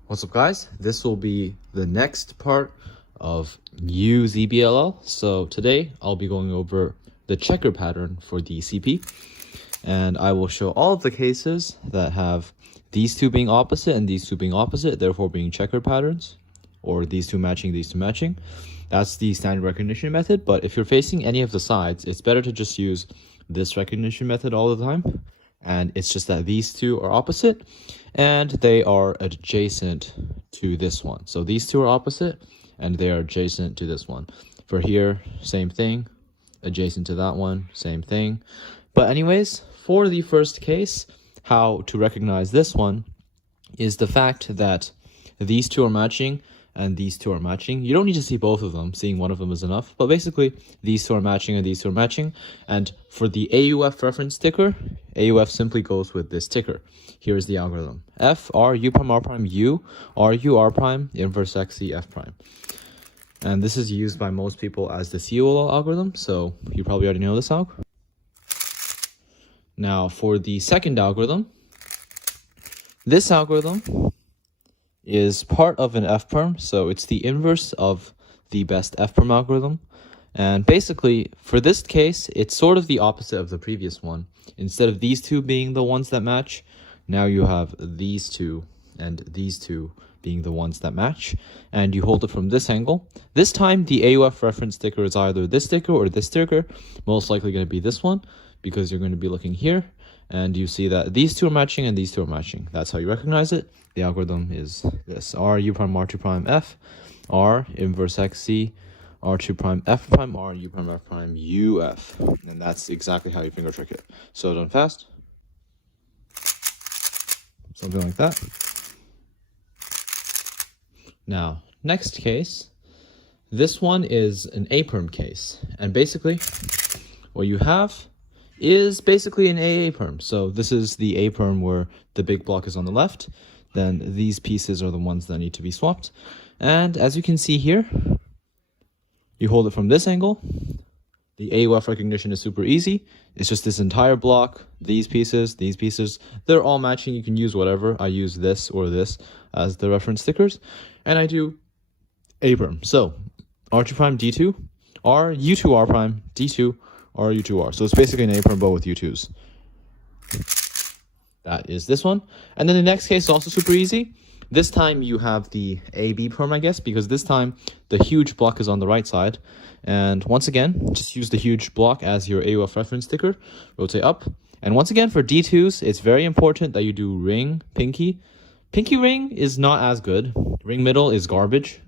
What's up, guys? This will be the next part of U-ZBLL. So today I'll be going over the checker pattern for the CP, and I will show all of the cases that have these two being opposite and these two being opposite, therefore being checker patterns, or these two matching, these two matching. That's the standard recognition method, but if you're facing any of the sides, it's better to just use this recognition method all the time. And it's just that these two are opposite and they are adjacent to this one. So these two are opposite and they are adjacent to this one. For here, same thing, adjacent to that one, same thing. But anyways, for the first case, how to recognize this one is the fact that these two are matching and these two are matching. You don't need to see both of them. Seeing one of them is enough. But basically, these two are matching and these two are matching. And for the AUF reference sticker, AUF simply goes with this ticker. Here is the algorithm. F, R, U prime, R prime, U, R, U, R prime, inverse X, C, F prime. And this is used by most people as the COLL algorithm. So you probably already know this alg. Now, for the second algorithm, this algorithm is part of an F-perm, so it's the inverse of the best F-perm algorithm. And basically, for this case, it's sort of the opposite of the previous one. Instead of these two being the ones that match, now you have these two and these two being the ones that match, and you hold it from this angle. This time, the AUF reference sticker is either this sticker or this sticker, most likely going to be this one, because you're going to be looking here, and you see that these two are matching and these two are matching. That's how you recognize it. The algorithm is this: R, U prime, R2 prime, F, R, inverse X, C, R2 prime, F prime, R, U prime, F prime, U, F. And that's exactly how you finger trick it. So done fast. Something like that. Now, next case. This one is an A-perm case. And basically, what you have is basically an AA perm. So this is the A perm where the big block is on the left. Then these pieces are the ones that need to be swapped. And as you can see here, you hold it from this angle. The AUF recognition is super easy. It's just this entire block, these pieces, they're all matching. You can use whatever. I use this or this as the reference stickers. And I do A perm. So R2 prime, D2, R, U2, R prime, D2, R, U2, R. So it's basically an A perm bow with U2s. That is this one. And then the next case is also super easy. This time you have the AB perm, I guess, because this time the huge block is on the right side. And once again, just use the huge block as your AUF reference sticker. Rotate up. And once again, for D2s, it's very important that you do ring, pinky. Pinky ring is not as good. Ring middle is garbage.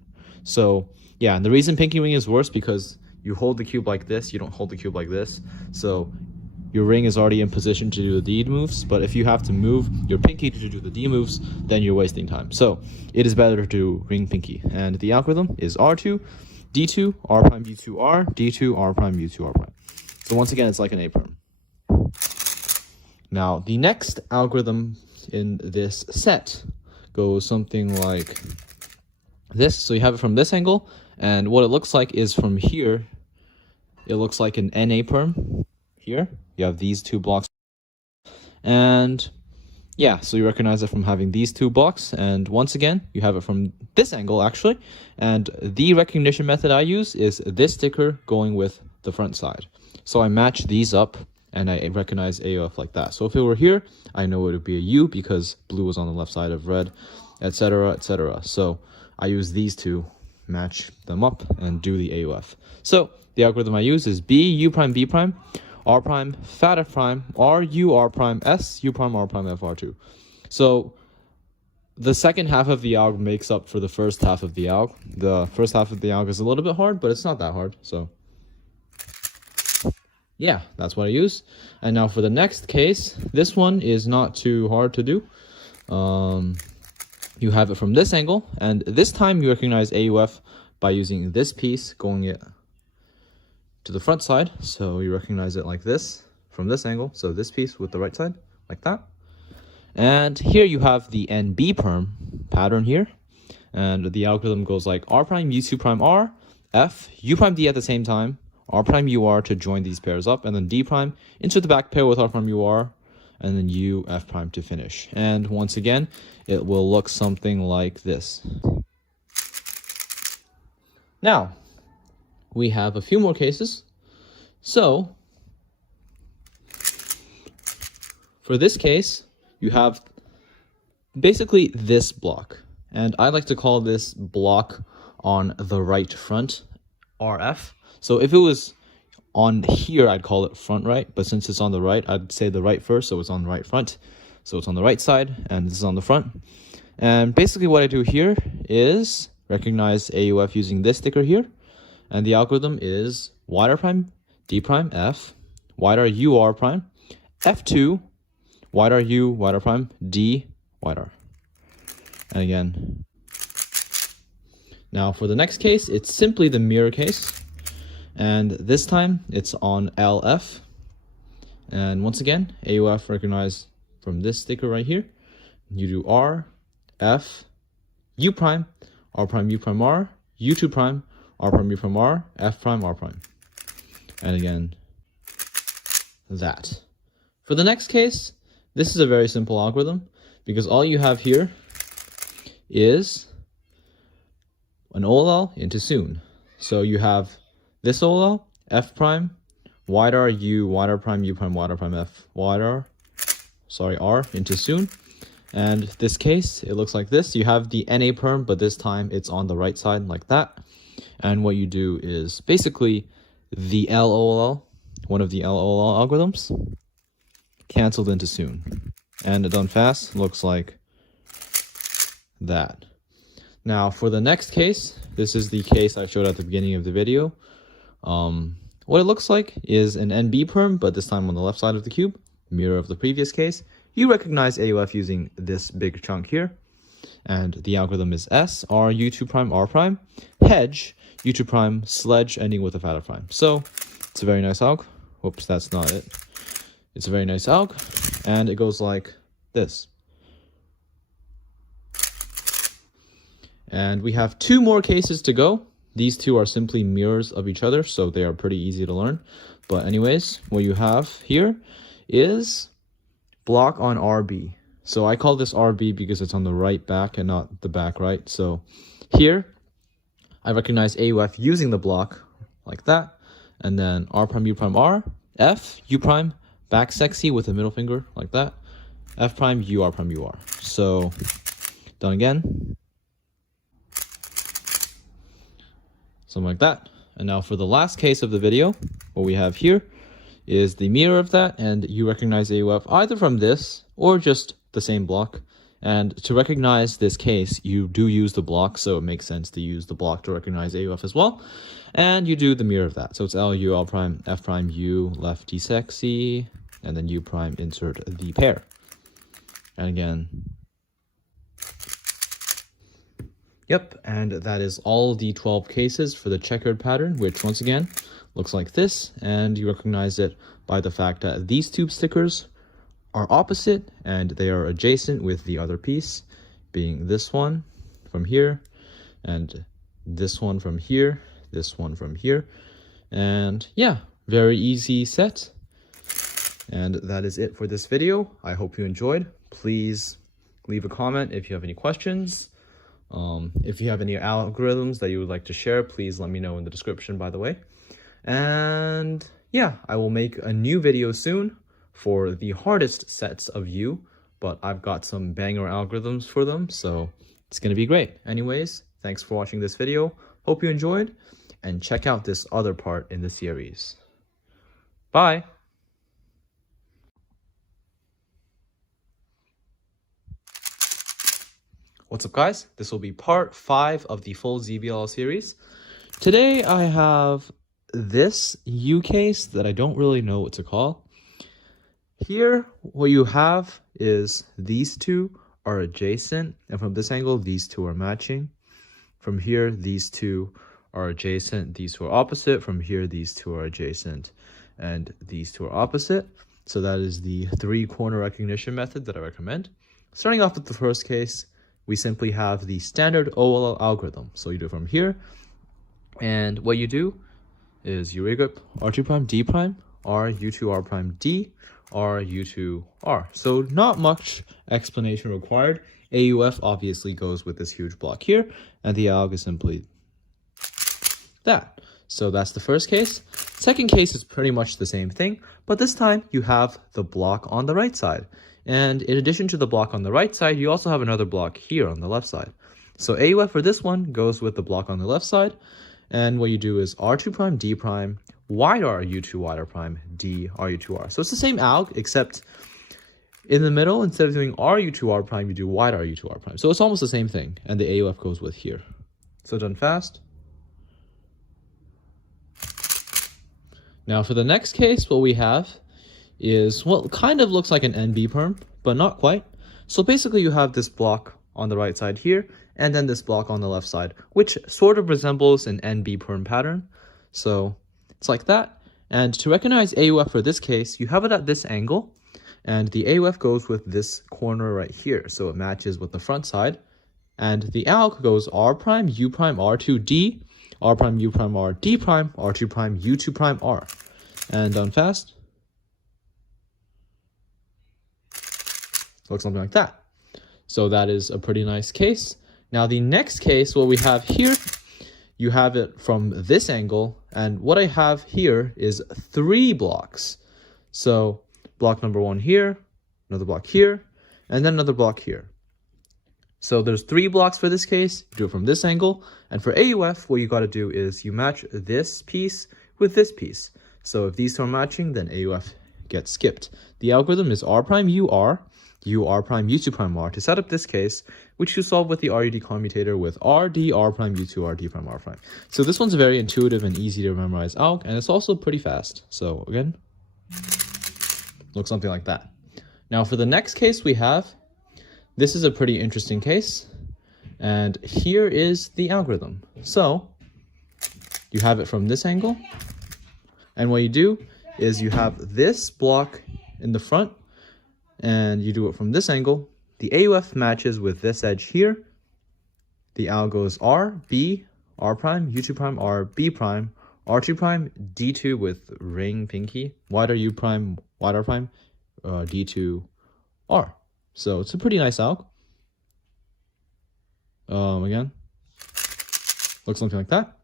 So yeah, and the reason pinky ring is worse because you hold the cube like this, you don't hold the cube like this. So your ring is already in position to do the D moves, but if you have to move your pinky to do the D moves, then you're wasting time. So it is better to do ring pinky. And the algorithm is R2, D2, R prime, U2, R, D2, R prime, U2, R prime. So once again, it's like an A perm. Now, the next algorithm in this set goes something like this. So you have it from this angle, and what it looks like is from here, it looks like an NA perm. Here, you have these two blocks. And yeah, so you recognize it from having these two blocks. And once again, you have it from this angle, actually. And the recognition method I use is this sticker going with the front side. So I match these up and I recognize AOF like that. So if it were here, I know it would be a U because blue was on the left side of red, etc., etc. So I use these to match them up and do the AOF. So the algorithm I use is B, U prime, B prime, R prime, fat F prime, R, U, R prime, S, U prime, R prime, F, R2. So the second half of the alg makes up for the first half of the alg. The first half of the alg is a little bit hard, but it's not that hard. So yeah, that's what I use. And now for the next case, this one is not too hard to do. You have it from this angle, and this time you recognize AUF by using this piece, going it to the front side. So you recognize it like this from this angle. So this piece with the right side, like that. And here you have the NB perm pattern here. And the algorithm goes like R prime, U2 prime R, F, U prime D at the same time, R prime UR to join these pairs up, and then D prime into the back pair with R prime UR, and then U, F prime to finish. And once again, it will look something like this. Now, we have a few more cases. So, for this case, you have basically this block. And I like to call this block on the right front, RF. So if it was on here, I'd call it front right. But since it's on the right, I'd say the right first. So it's on the right front. So it's on the right side, and this is on the front. And basically what I do here is recognize AUF using this sticker here. And the algorithm is wide R prime, D prime, F, wide R, U, R prime, F2, wide R, U, wide R prime, D, wide R. And again. Now for the next case, it's simply the mirror case. And this time it's on LF. And once again, AUF recognized from this sticker right here. You do R, F, U prime, R prime, U prime, R, U2 prime, R prime, U prime, R, F prime, R prime. And again, that. For the next case, this is a very simple algorithm because all you have here is an OLL into soon. So you have this OLL, F prime, wide R, U, wide R prime, U prime, wide R prime, F, wide R, R into soon. And this case, it looks like this. You have the NA perm, but this time it's on the right side like that. And what you do is basically the LOLL, one of the LOLL algorithms, canceled into soon. And done fast, looks like that. Now for the next case, this is the case I showed at the beginning of the video. What it looks like is an NB perm, but this time on the left side of the cube, mirror of the previous case. You recognize AUF using this big chunk here. And the algorithm is S, R, U2 prime, R prime, hedge, U2 prime, sledge, ending with a fat prime. So it's a very nice alg. Whoops, that's not it. It's a very nice alg. And it goes like this. And we have two more cases to go. These two are simply mirrors of each other, so they are pretty easy to learn. But anyways, what you have here is block on RB. So I call this RB because it's on the right back and not the back right. So here, I recognize AUF using the block like that. And then R prime, U prime, R, F, U prime, back sexy with a middle finger like that. F prime, U, R prime, U, R. So done again. Something like that. And now for the last case of the video, what we have here is the mirror of that, and you recognize AUF either from this or just the same block. And to recognize this case, you do use the block, so it makes sense to use the block to recognize AUF as well. And you do the mirror of that. So it's L, U, L prime, F prime, U, lefty sexy, and then U prime, insert the pair. And again, yep, and that is all the 12 cases for the checkered pattern, which once again looks like this, and you recognize it by the fact that these tube stickers are opposite and they are adjacent with the other piece, being this one from here, and this one from here, this one from here, and yeah, very easy set. And that is it for this video. I hope you enjoyed. Please leave a comment if you have any questions. If you have any algorithms that you would like to share, please let me know in the description, by the way. And yeah, I will make a new video soon for the hardest sets of U, but I've got some banger algorithms for them, so it's going to be great. Anyways, thanks for watching this video. Hope you enjoyed, and check out this other part in the series. Bye! What's up, guys? This will be part 5 of the full ZBLL series. Today I have this U case that I don't really know what to call. Here, what you have is these two are adjacent, and from this angle, these two are matching. From here, these two are adjacent, these two are opposite. From here, these two are adjacent, and these two are opposite. So that is the 3-corner recognition method that I recommend. Starting off with the first case, we simply have the standard OLL algorithm. So you do it from here, and what you do is you regroup R2 prime D prime, R U2 R prime D, R U2 R. So not much explanation required. AUF obviously goes with this huge block here, and the alg is simply that. So that's the first case. Second case is pretty much the same thing, but this time you have the block on the right side. And in addition to the block on the right side, you also have another block here on the left side. So AUF for this one goes with the block on the left side. And what you do is R2 prime D prime, wide R U2 wide R prime D R U2 R. So it's the same alg, except in the middle, instead of doing R U2 R prime, you do wide R U2 R prime. So it's almost the same thing. And the AUF goes with here. So done fast. Now for the next case, what we have is what kind of looks like an NB perm, but not quite. So basically you have this block on the right side here, and then this block on the left side, which sort of resembles an NB perm pattern. So it's like that. And to recognize AUF for this case, you have it at this angle, and the AUF goes with this corner right here. So it matches with the front side. And the alg goes R prime, U prime, R2, D, R prime, U prime, R, D prime, R2 prime, U2 prime, R. And done fast. Looks something like that. So that is a pretty nice case. Now the next case, what we have here, you have it from this angle, and what I have here is 3 blocks. So block number 1 here, another block here, and then another block here. So there's 3 blocks for this case. You do it from this angle, and for AUF, what you got to do is you match this piece with this piece. So if these two are matching, then AUF gets skipped. The algorithm is R prime U R, U R prime U2 prime R to set up this case, which you solve with the RUD commutator with R D R prime U2 R D prime R prime. So this one's very intuitive and easy to memorize alg, and it's also pretty fast. So again, looks something like that. Now for the next case we have, this is a pretty interesting case, and here is the algorithm. So you have it from this angle, and what you do is you have this block in the front, and you do it from this angle. The AUF matches with this edge here. The alg goes R, B, R prime, U2 prime, R, B prime, R2 prime, D2 with ring pinky, wide R U prime, wide R prime, D2, R. So it's a pretty nice alg. Again, looks something like that.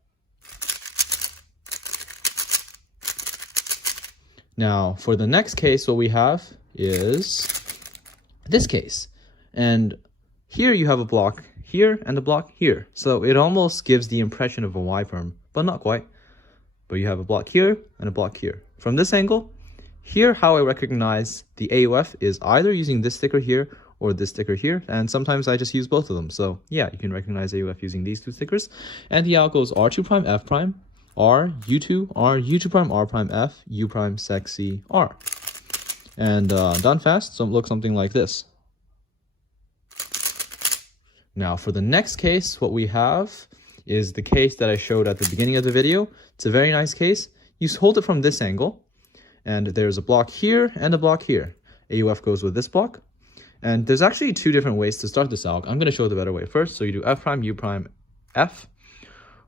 Now for the next case, what we have is this case, and here you have a block here and a block here, so it almost gives the impression of a Y perm, but not quite. But you have a block here and a block here. From this angle, here how I recognize the AUF is either using this sticker here or this sticker here, and sometimes I just use both of them. So yeah, you can recognize AUF using these 2 stickers. And the alg goes R2 prime F prime, R U2 R U2 prime R prime F U prime sexy R. And done fast, so it looks something like this. Now for the next case, what we have is the case that I showed at the beginning of the video. It's a very nice case. You hold it from this angle, and there's a block here and a block here. AUF goes with this block. And there's actually 2 different ways to start this alg. I'm going to show the better way first. So you do F prime, U prime, F,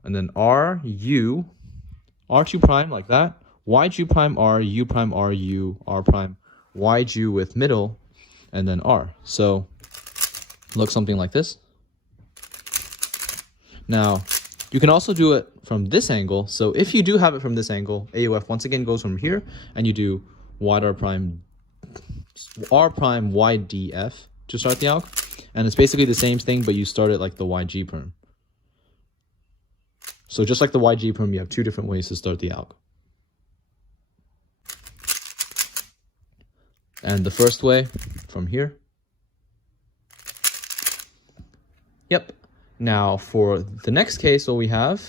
and then R, U, R2 prime like that, YU prime, R, U prime, R, U, R prime, YU with middle, and then R. So looks something like this. Now You can also do it from this angle. So if you do have it from this angle, AUF once again goes from here, and you do wide R prime wide DF to start the alg. And it's basically the same thing, but you start it like the YG perm. So just like the YG perm, you have two different ways to start the alg. And the first way, from here. Yep. Now for the next case, what we have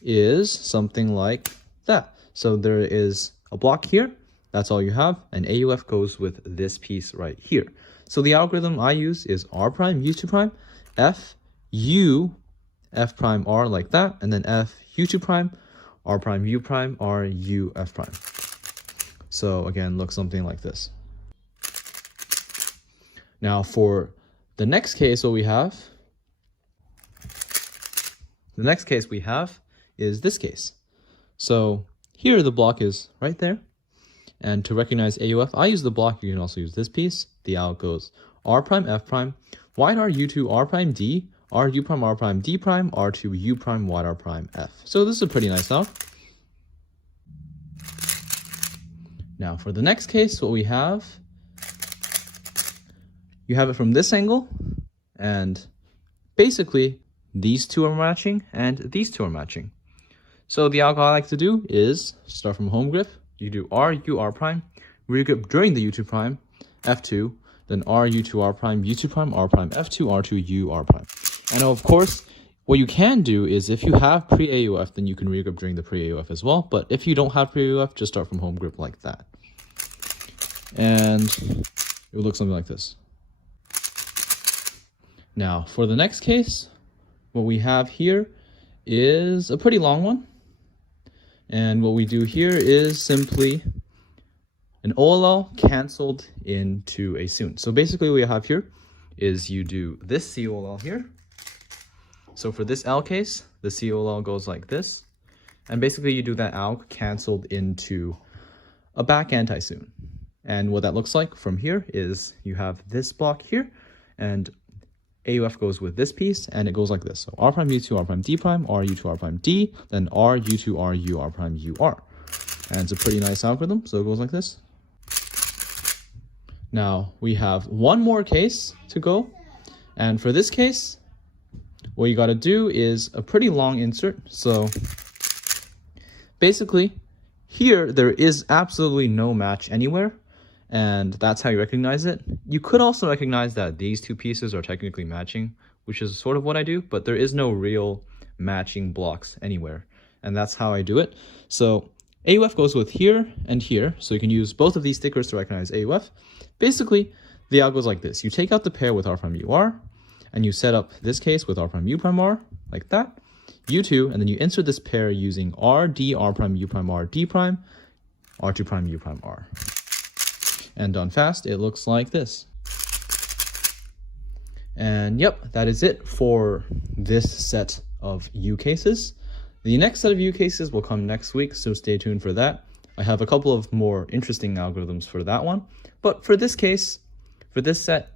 is something like that. So there is a block here. That's all you have. And AUF goes with this piece right here. So the algorithm I use is R prime, U2 prime, F, U, F prime, R like that. And then F, U2 prime, R prime, U prime, R, U, F prime. So again, looks something like this. Now for the next case, what we have, is this case. So here the block is right there. And to recognize AUF, I use the block. You can also use this piece. The alg goes R prime, F prime, wide R, U2, R prime, D, R, U prime, D prime, R2, U prime, wide R prime, F. So this is a pretty nice alg. Now for the next case, what we have, you have it from this angle, and basically these two are matching and these two are matching. So the alg I like to do is start from home grip. You do R, U, R prime, rear grip during the U2 prime, F2, then R, U2, R prime, U2 prime, R prime, F2, R2, U, R prime. And of course, what you can do is if you have pre-AUF, then you can rear grip during the pre-AUF as well. But if you don't have pre-AUF, just start from home grip like that. And it will look something like this. Now, for the next case, what we have here is a pretty long one. And what we do here is simply an OLL canceled into a soon. So basically what we have here is you do this COLL here. So for this L case, the COLL goes like this. And basically you do that alg canceled into a back anti-soon. And what that looks like from here is you have this block here, and AUF goes with this piece, and it goes like this. So R prime, U2, R prime, D prime, R, U2, R prime, D, then R, U2, R, U, R prime, U, R. And it's a pretty nice algorithm, so it goes like this. Now, we have one more case to go. And for this case, what you got to do is a pretty long insert. So basically, here, there is absolutely no match anywhere. And that's how you recognize it. You could also recognize that these two pieces are technically matching, which is sort of what I do, but there is no real matching blocks anywhere. And that's how I do it. So AUF goes with here and here. So you can use both of these stickers to recognize AUF. Basically, the alg goes like this. You take out the pair with R prime UR, and you set up this case with R prime U prime R, like that. U2, and then you insert this pair using R, D, R prime, U prime, R, D prime, R2 prime, U prime, R. And done fast, it looks like this. And yep, that is it for this set of U cases. The next set of U cases will come next week, so stay tuned for that. I have a couple of more interesting algorithms for that one. But for this case, for this set,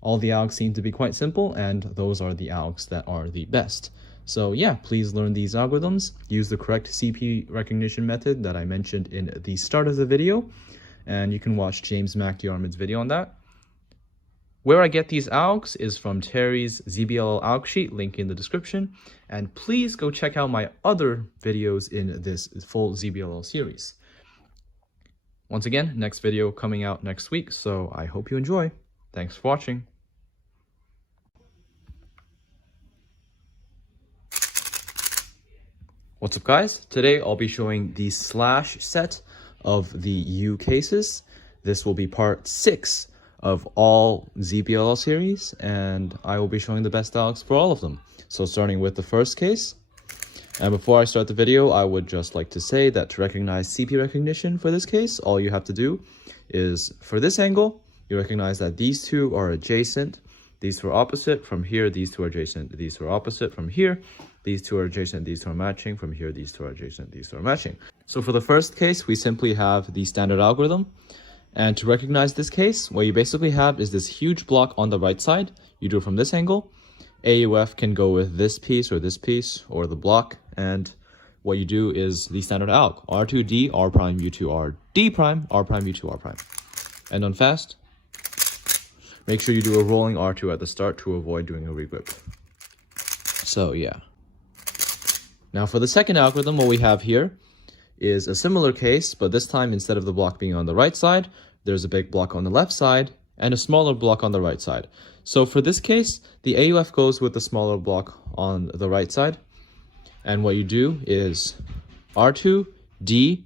all the algs seem to be quite simple, and those are the algs that are the best. So yeah, please learn these algorithms, use the correct CP recognition method that I mentioned in the start of the video, and you can watch James McDiarmid's video on that. Where I get these algs is from Terry's ZBLL alg sheet, link in the description. And please go check out my other videos in this full ZBLL series. Once again, next video coming out next week, so I hope you enjoy. Thanks for watching. What's up guys? Today I'll be showing the slash set of the U cases. This will be part 6 of all ZBLL series, and I will be showing the best algs for all of them. So starting with the first case. And before I start the video, I would just like to say that to recognize CP recognition for this case, all you have to do is, for this angle, you recognize that these two are adjacent, these two are opposite, from here, these two are adjacent, these two are opposite, from here, these two are adjacent, these two are matching, from here, these two are adjacent, these two are matching. So for the first case, we simply have the standard algorithm. And to recognize this case, what you basically have is this huge block on the right side. You do it from this angle. AUF can go with this piece or the block, and what you do is the standard alg, R2D, R prime, U2, R, D prime, R prime, U2, R prime. And on fast, make sure you do a rolling R2 at the start to avoid doing a regrip. So yeah. Now for the second algorithm, what we have here is a similar case, but this time instead of the block being on the right side, there's a big block on the left side and a smaller block on the right side. So for this case, the AUF goes with the smaller block on the right side. And what you do is R2, D,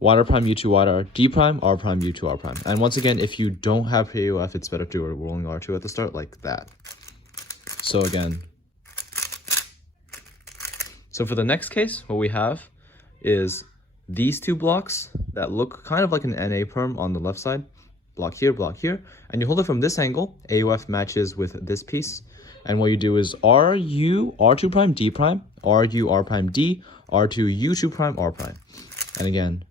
Y prime, U2, Y D prime, R prime, U2, R prime. And once again, if you don't have AUF, it's better to do a rolling R2 at the start like that. So again. So for the next case, what we have is these two blocks that look kind of like an NA perm on the left side. Block here, and you hold it from this angle. AUF matches with this piece. And what you do is RU, R2 prime, D prime, RU, R prime, D, R2, U2 prime, R prime. And again,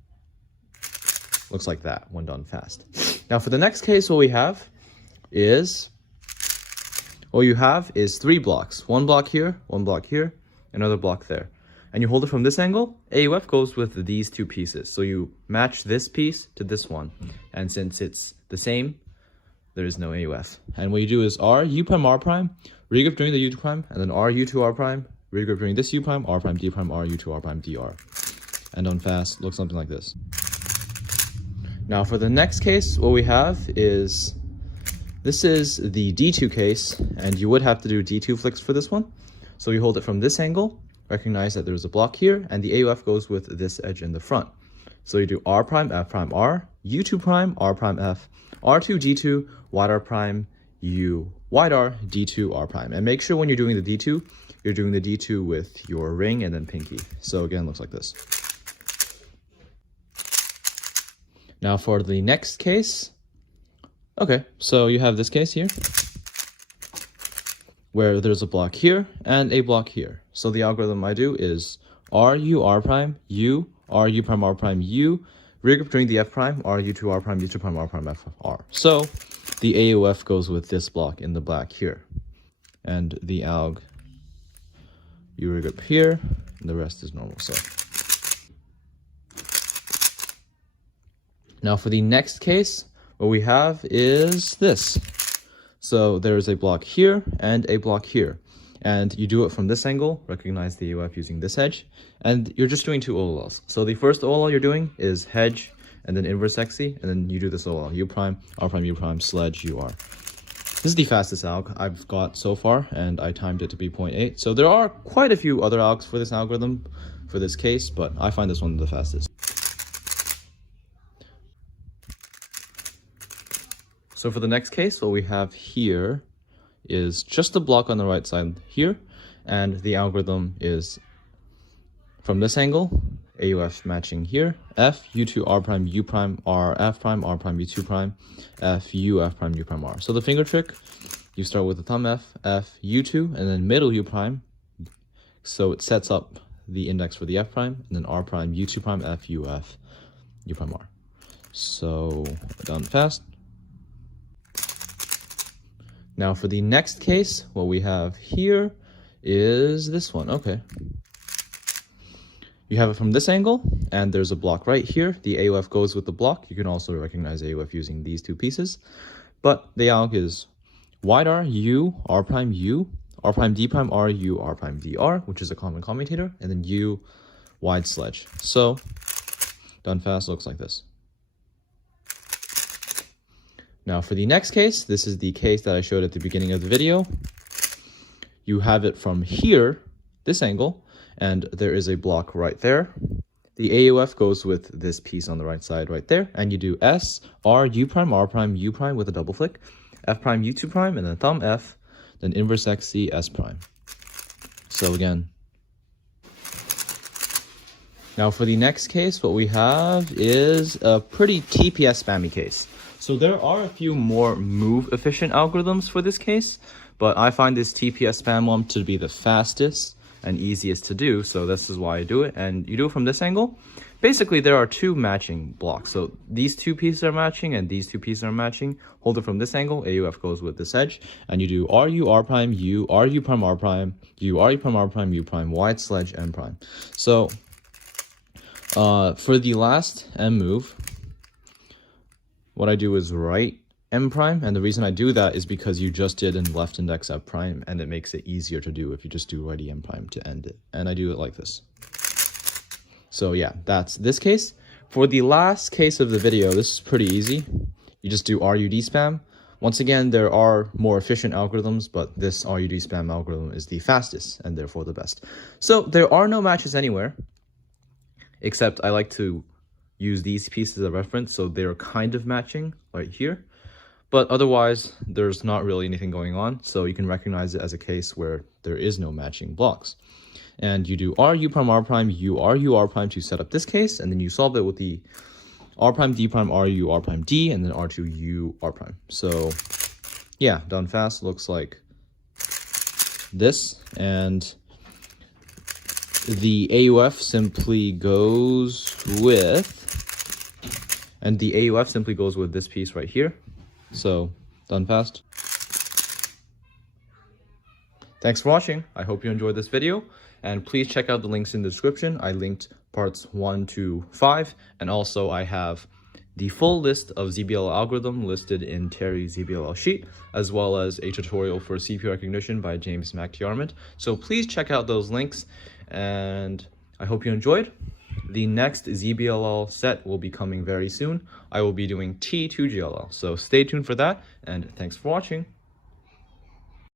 looks like that when done fast. Now for the next case, what you have is three blocks. One block here, another block there. And you hold it from this angle. AUF goes with these two pieces. So you match this piece to this one. And since it's the same, there is no AUF. And what you do is R, U prime, R prime, regrip during the U2 prime, and then R, U2, R prime, regrip during this U prime, R prime, D prime, R, U2, R prime, DR. And on fast, looks something like this. Now for the next case, what we have is, this is the D2 case, and you would have to do D2 flicks for this one. So you hold it from this angle, recognize that there's a block here, and the AUF goes with this edge in the front. So you do R prime, F prime, R, U2 prime, R prime, F, R2, D2, Y prime, U, Y D2, R prime. And make sure when you're doing the D2, you're doing the D2 with your ring and then pinky. So again, looks like this. Now for the next case, okay, so you have this case here, where there's a block here and a block here. So the algorithm I do is R, U, R prime, U, R, U prime, R prime, U, regrip during the F prime, R, U2, R prime, U2 prime, R prime, F, R. So the AUF goes with this block in the black here. And the alg, you regrip here, and the rest is normal. So now for the next case, what we have is this. So there's a block here and a block here. And you do it from this angle, recognize the AUF using this edge, and you're just doing two OLLs. So the first OLL you're doing is hedge, and then inverse XC, and then you do this OLL, U prime, R prime, U prime, sledge, UR. This is the fastest alg I've got so far, and I timed it to be 0.8. So there are quite a few other algs for this algorithm, for this case, but I find this one the fastest. So for the next case, what we have here is just the block on the right side here, and the algorithm is from this angle, AUF matching here, F, U2, R prime, U prime, R, F prime, U2 prime, F, U, F prime, U prime, R. So the finger trick, you start with the thumb F, U2, and then middle U prime, so it sets up the index for the F prime, and then R prime, U2 prime, F, U, F, U prime, R. So done fast. Now for the next case, what we have here is this one. Okay. You have it from this angle, and there's a block right here. The AUF goes with the block. You can also recognize AUF using these two pieces. But the alg is wide R, U, R prime, U, R prime, D prime, R, U, R prime, DR, which is a common commutator, and then U, wide sledge. So, done fast, looks like this. Now for the next case, this is the case that I showed at the beginning of the video. You have it from here, this angle, and there is a block right there. The AUF goes with this piece on the right side right there, and you do S, R, U prime, R prime, U prime with a double flick, F prime, U2 prime, and then thumb F, then inverse XC, S prime. So again. Now for the next case, what we have is a pretty TPS spammy case. So there are a few more move efficient algorithms for this case, but I find this TPS spam one to be the fastest and easiest to do, so this is why I do it. And you do it from this angle. basically there are two matching blocks. So these two pieces are matching and these two pieces are matching. Hold it from this angle, AUF goes with this edge, and you do RU, R prime, U, RU prime, R prime, U, RU prime, R prime, U prime, wide sledge, M prime. So for the last M move, what I do is right M prime, and the reason I do that is because you just did in left index F prime, and it makes it easier to do if you just do righty M prime to end it. And I do it like this. So yeah, that's this case. For the last case of the video, this is pretty easy. You just do RUD spam. Once again, there are more efficient algorithms, but this RUD spam algorithm is the fastest and therefore the best. So there are no matches anywhere, except I like to use these pieces as a reference, so they're kind of matching right here. But otherwise, there's not really anything going on, so you can recognize it as a case where there is no matching blocks. And you do RU prime, R prime, U, RU, R prime to set up this case, and then you solve it with the R prime, D prime, RU, R prime, D, and then R2, U, R prime. So yeah, done fast, looks like this. And the AUF simply goes with, this piece right here. So, done fast. Thanks for watching. I hope you enjoyed this video, and please check out the links in the description. I linked parts 1 to 5, and also I have the full list of ZBLL algorithm listed in Terry's ZBLL sheet, as well as a tutorial for CPU recognition by James McTiarmid. So please check out those links, and I hope you enjoyed. The next ZBLL set will be coming very soon. I will be doing T2GLL, so stay tuned for that, and thanks for watching.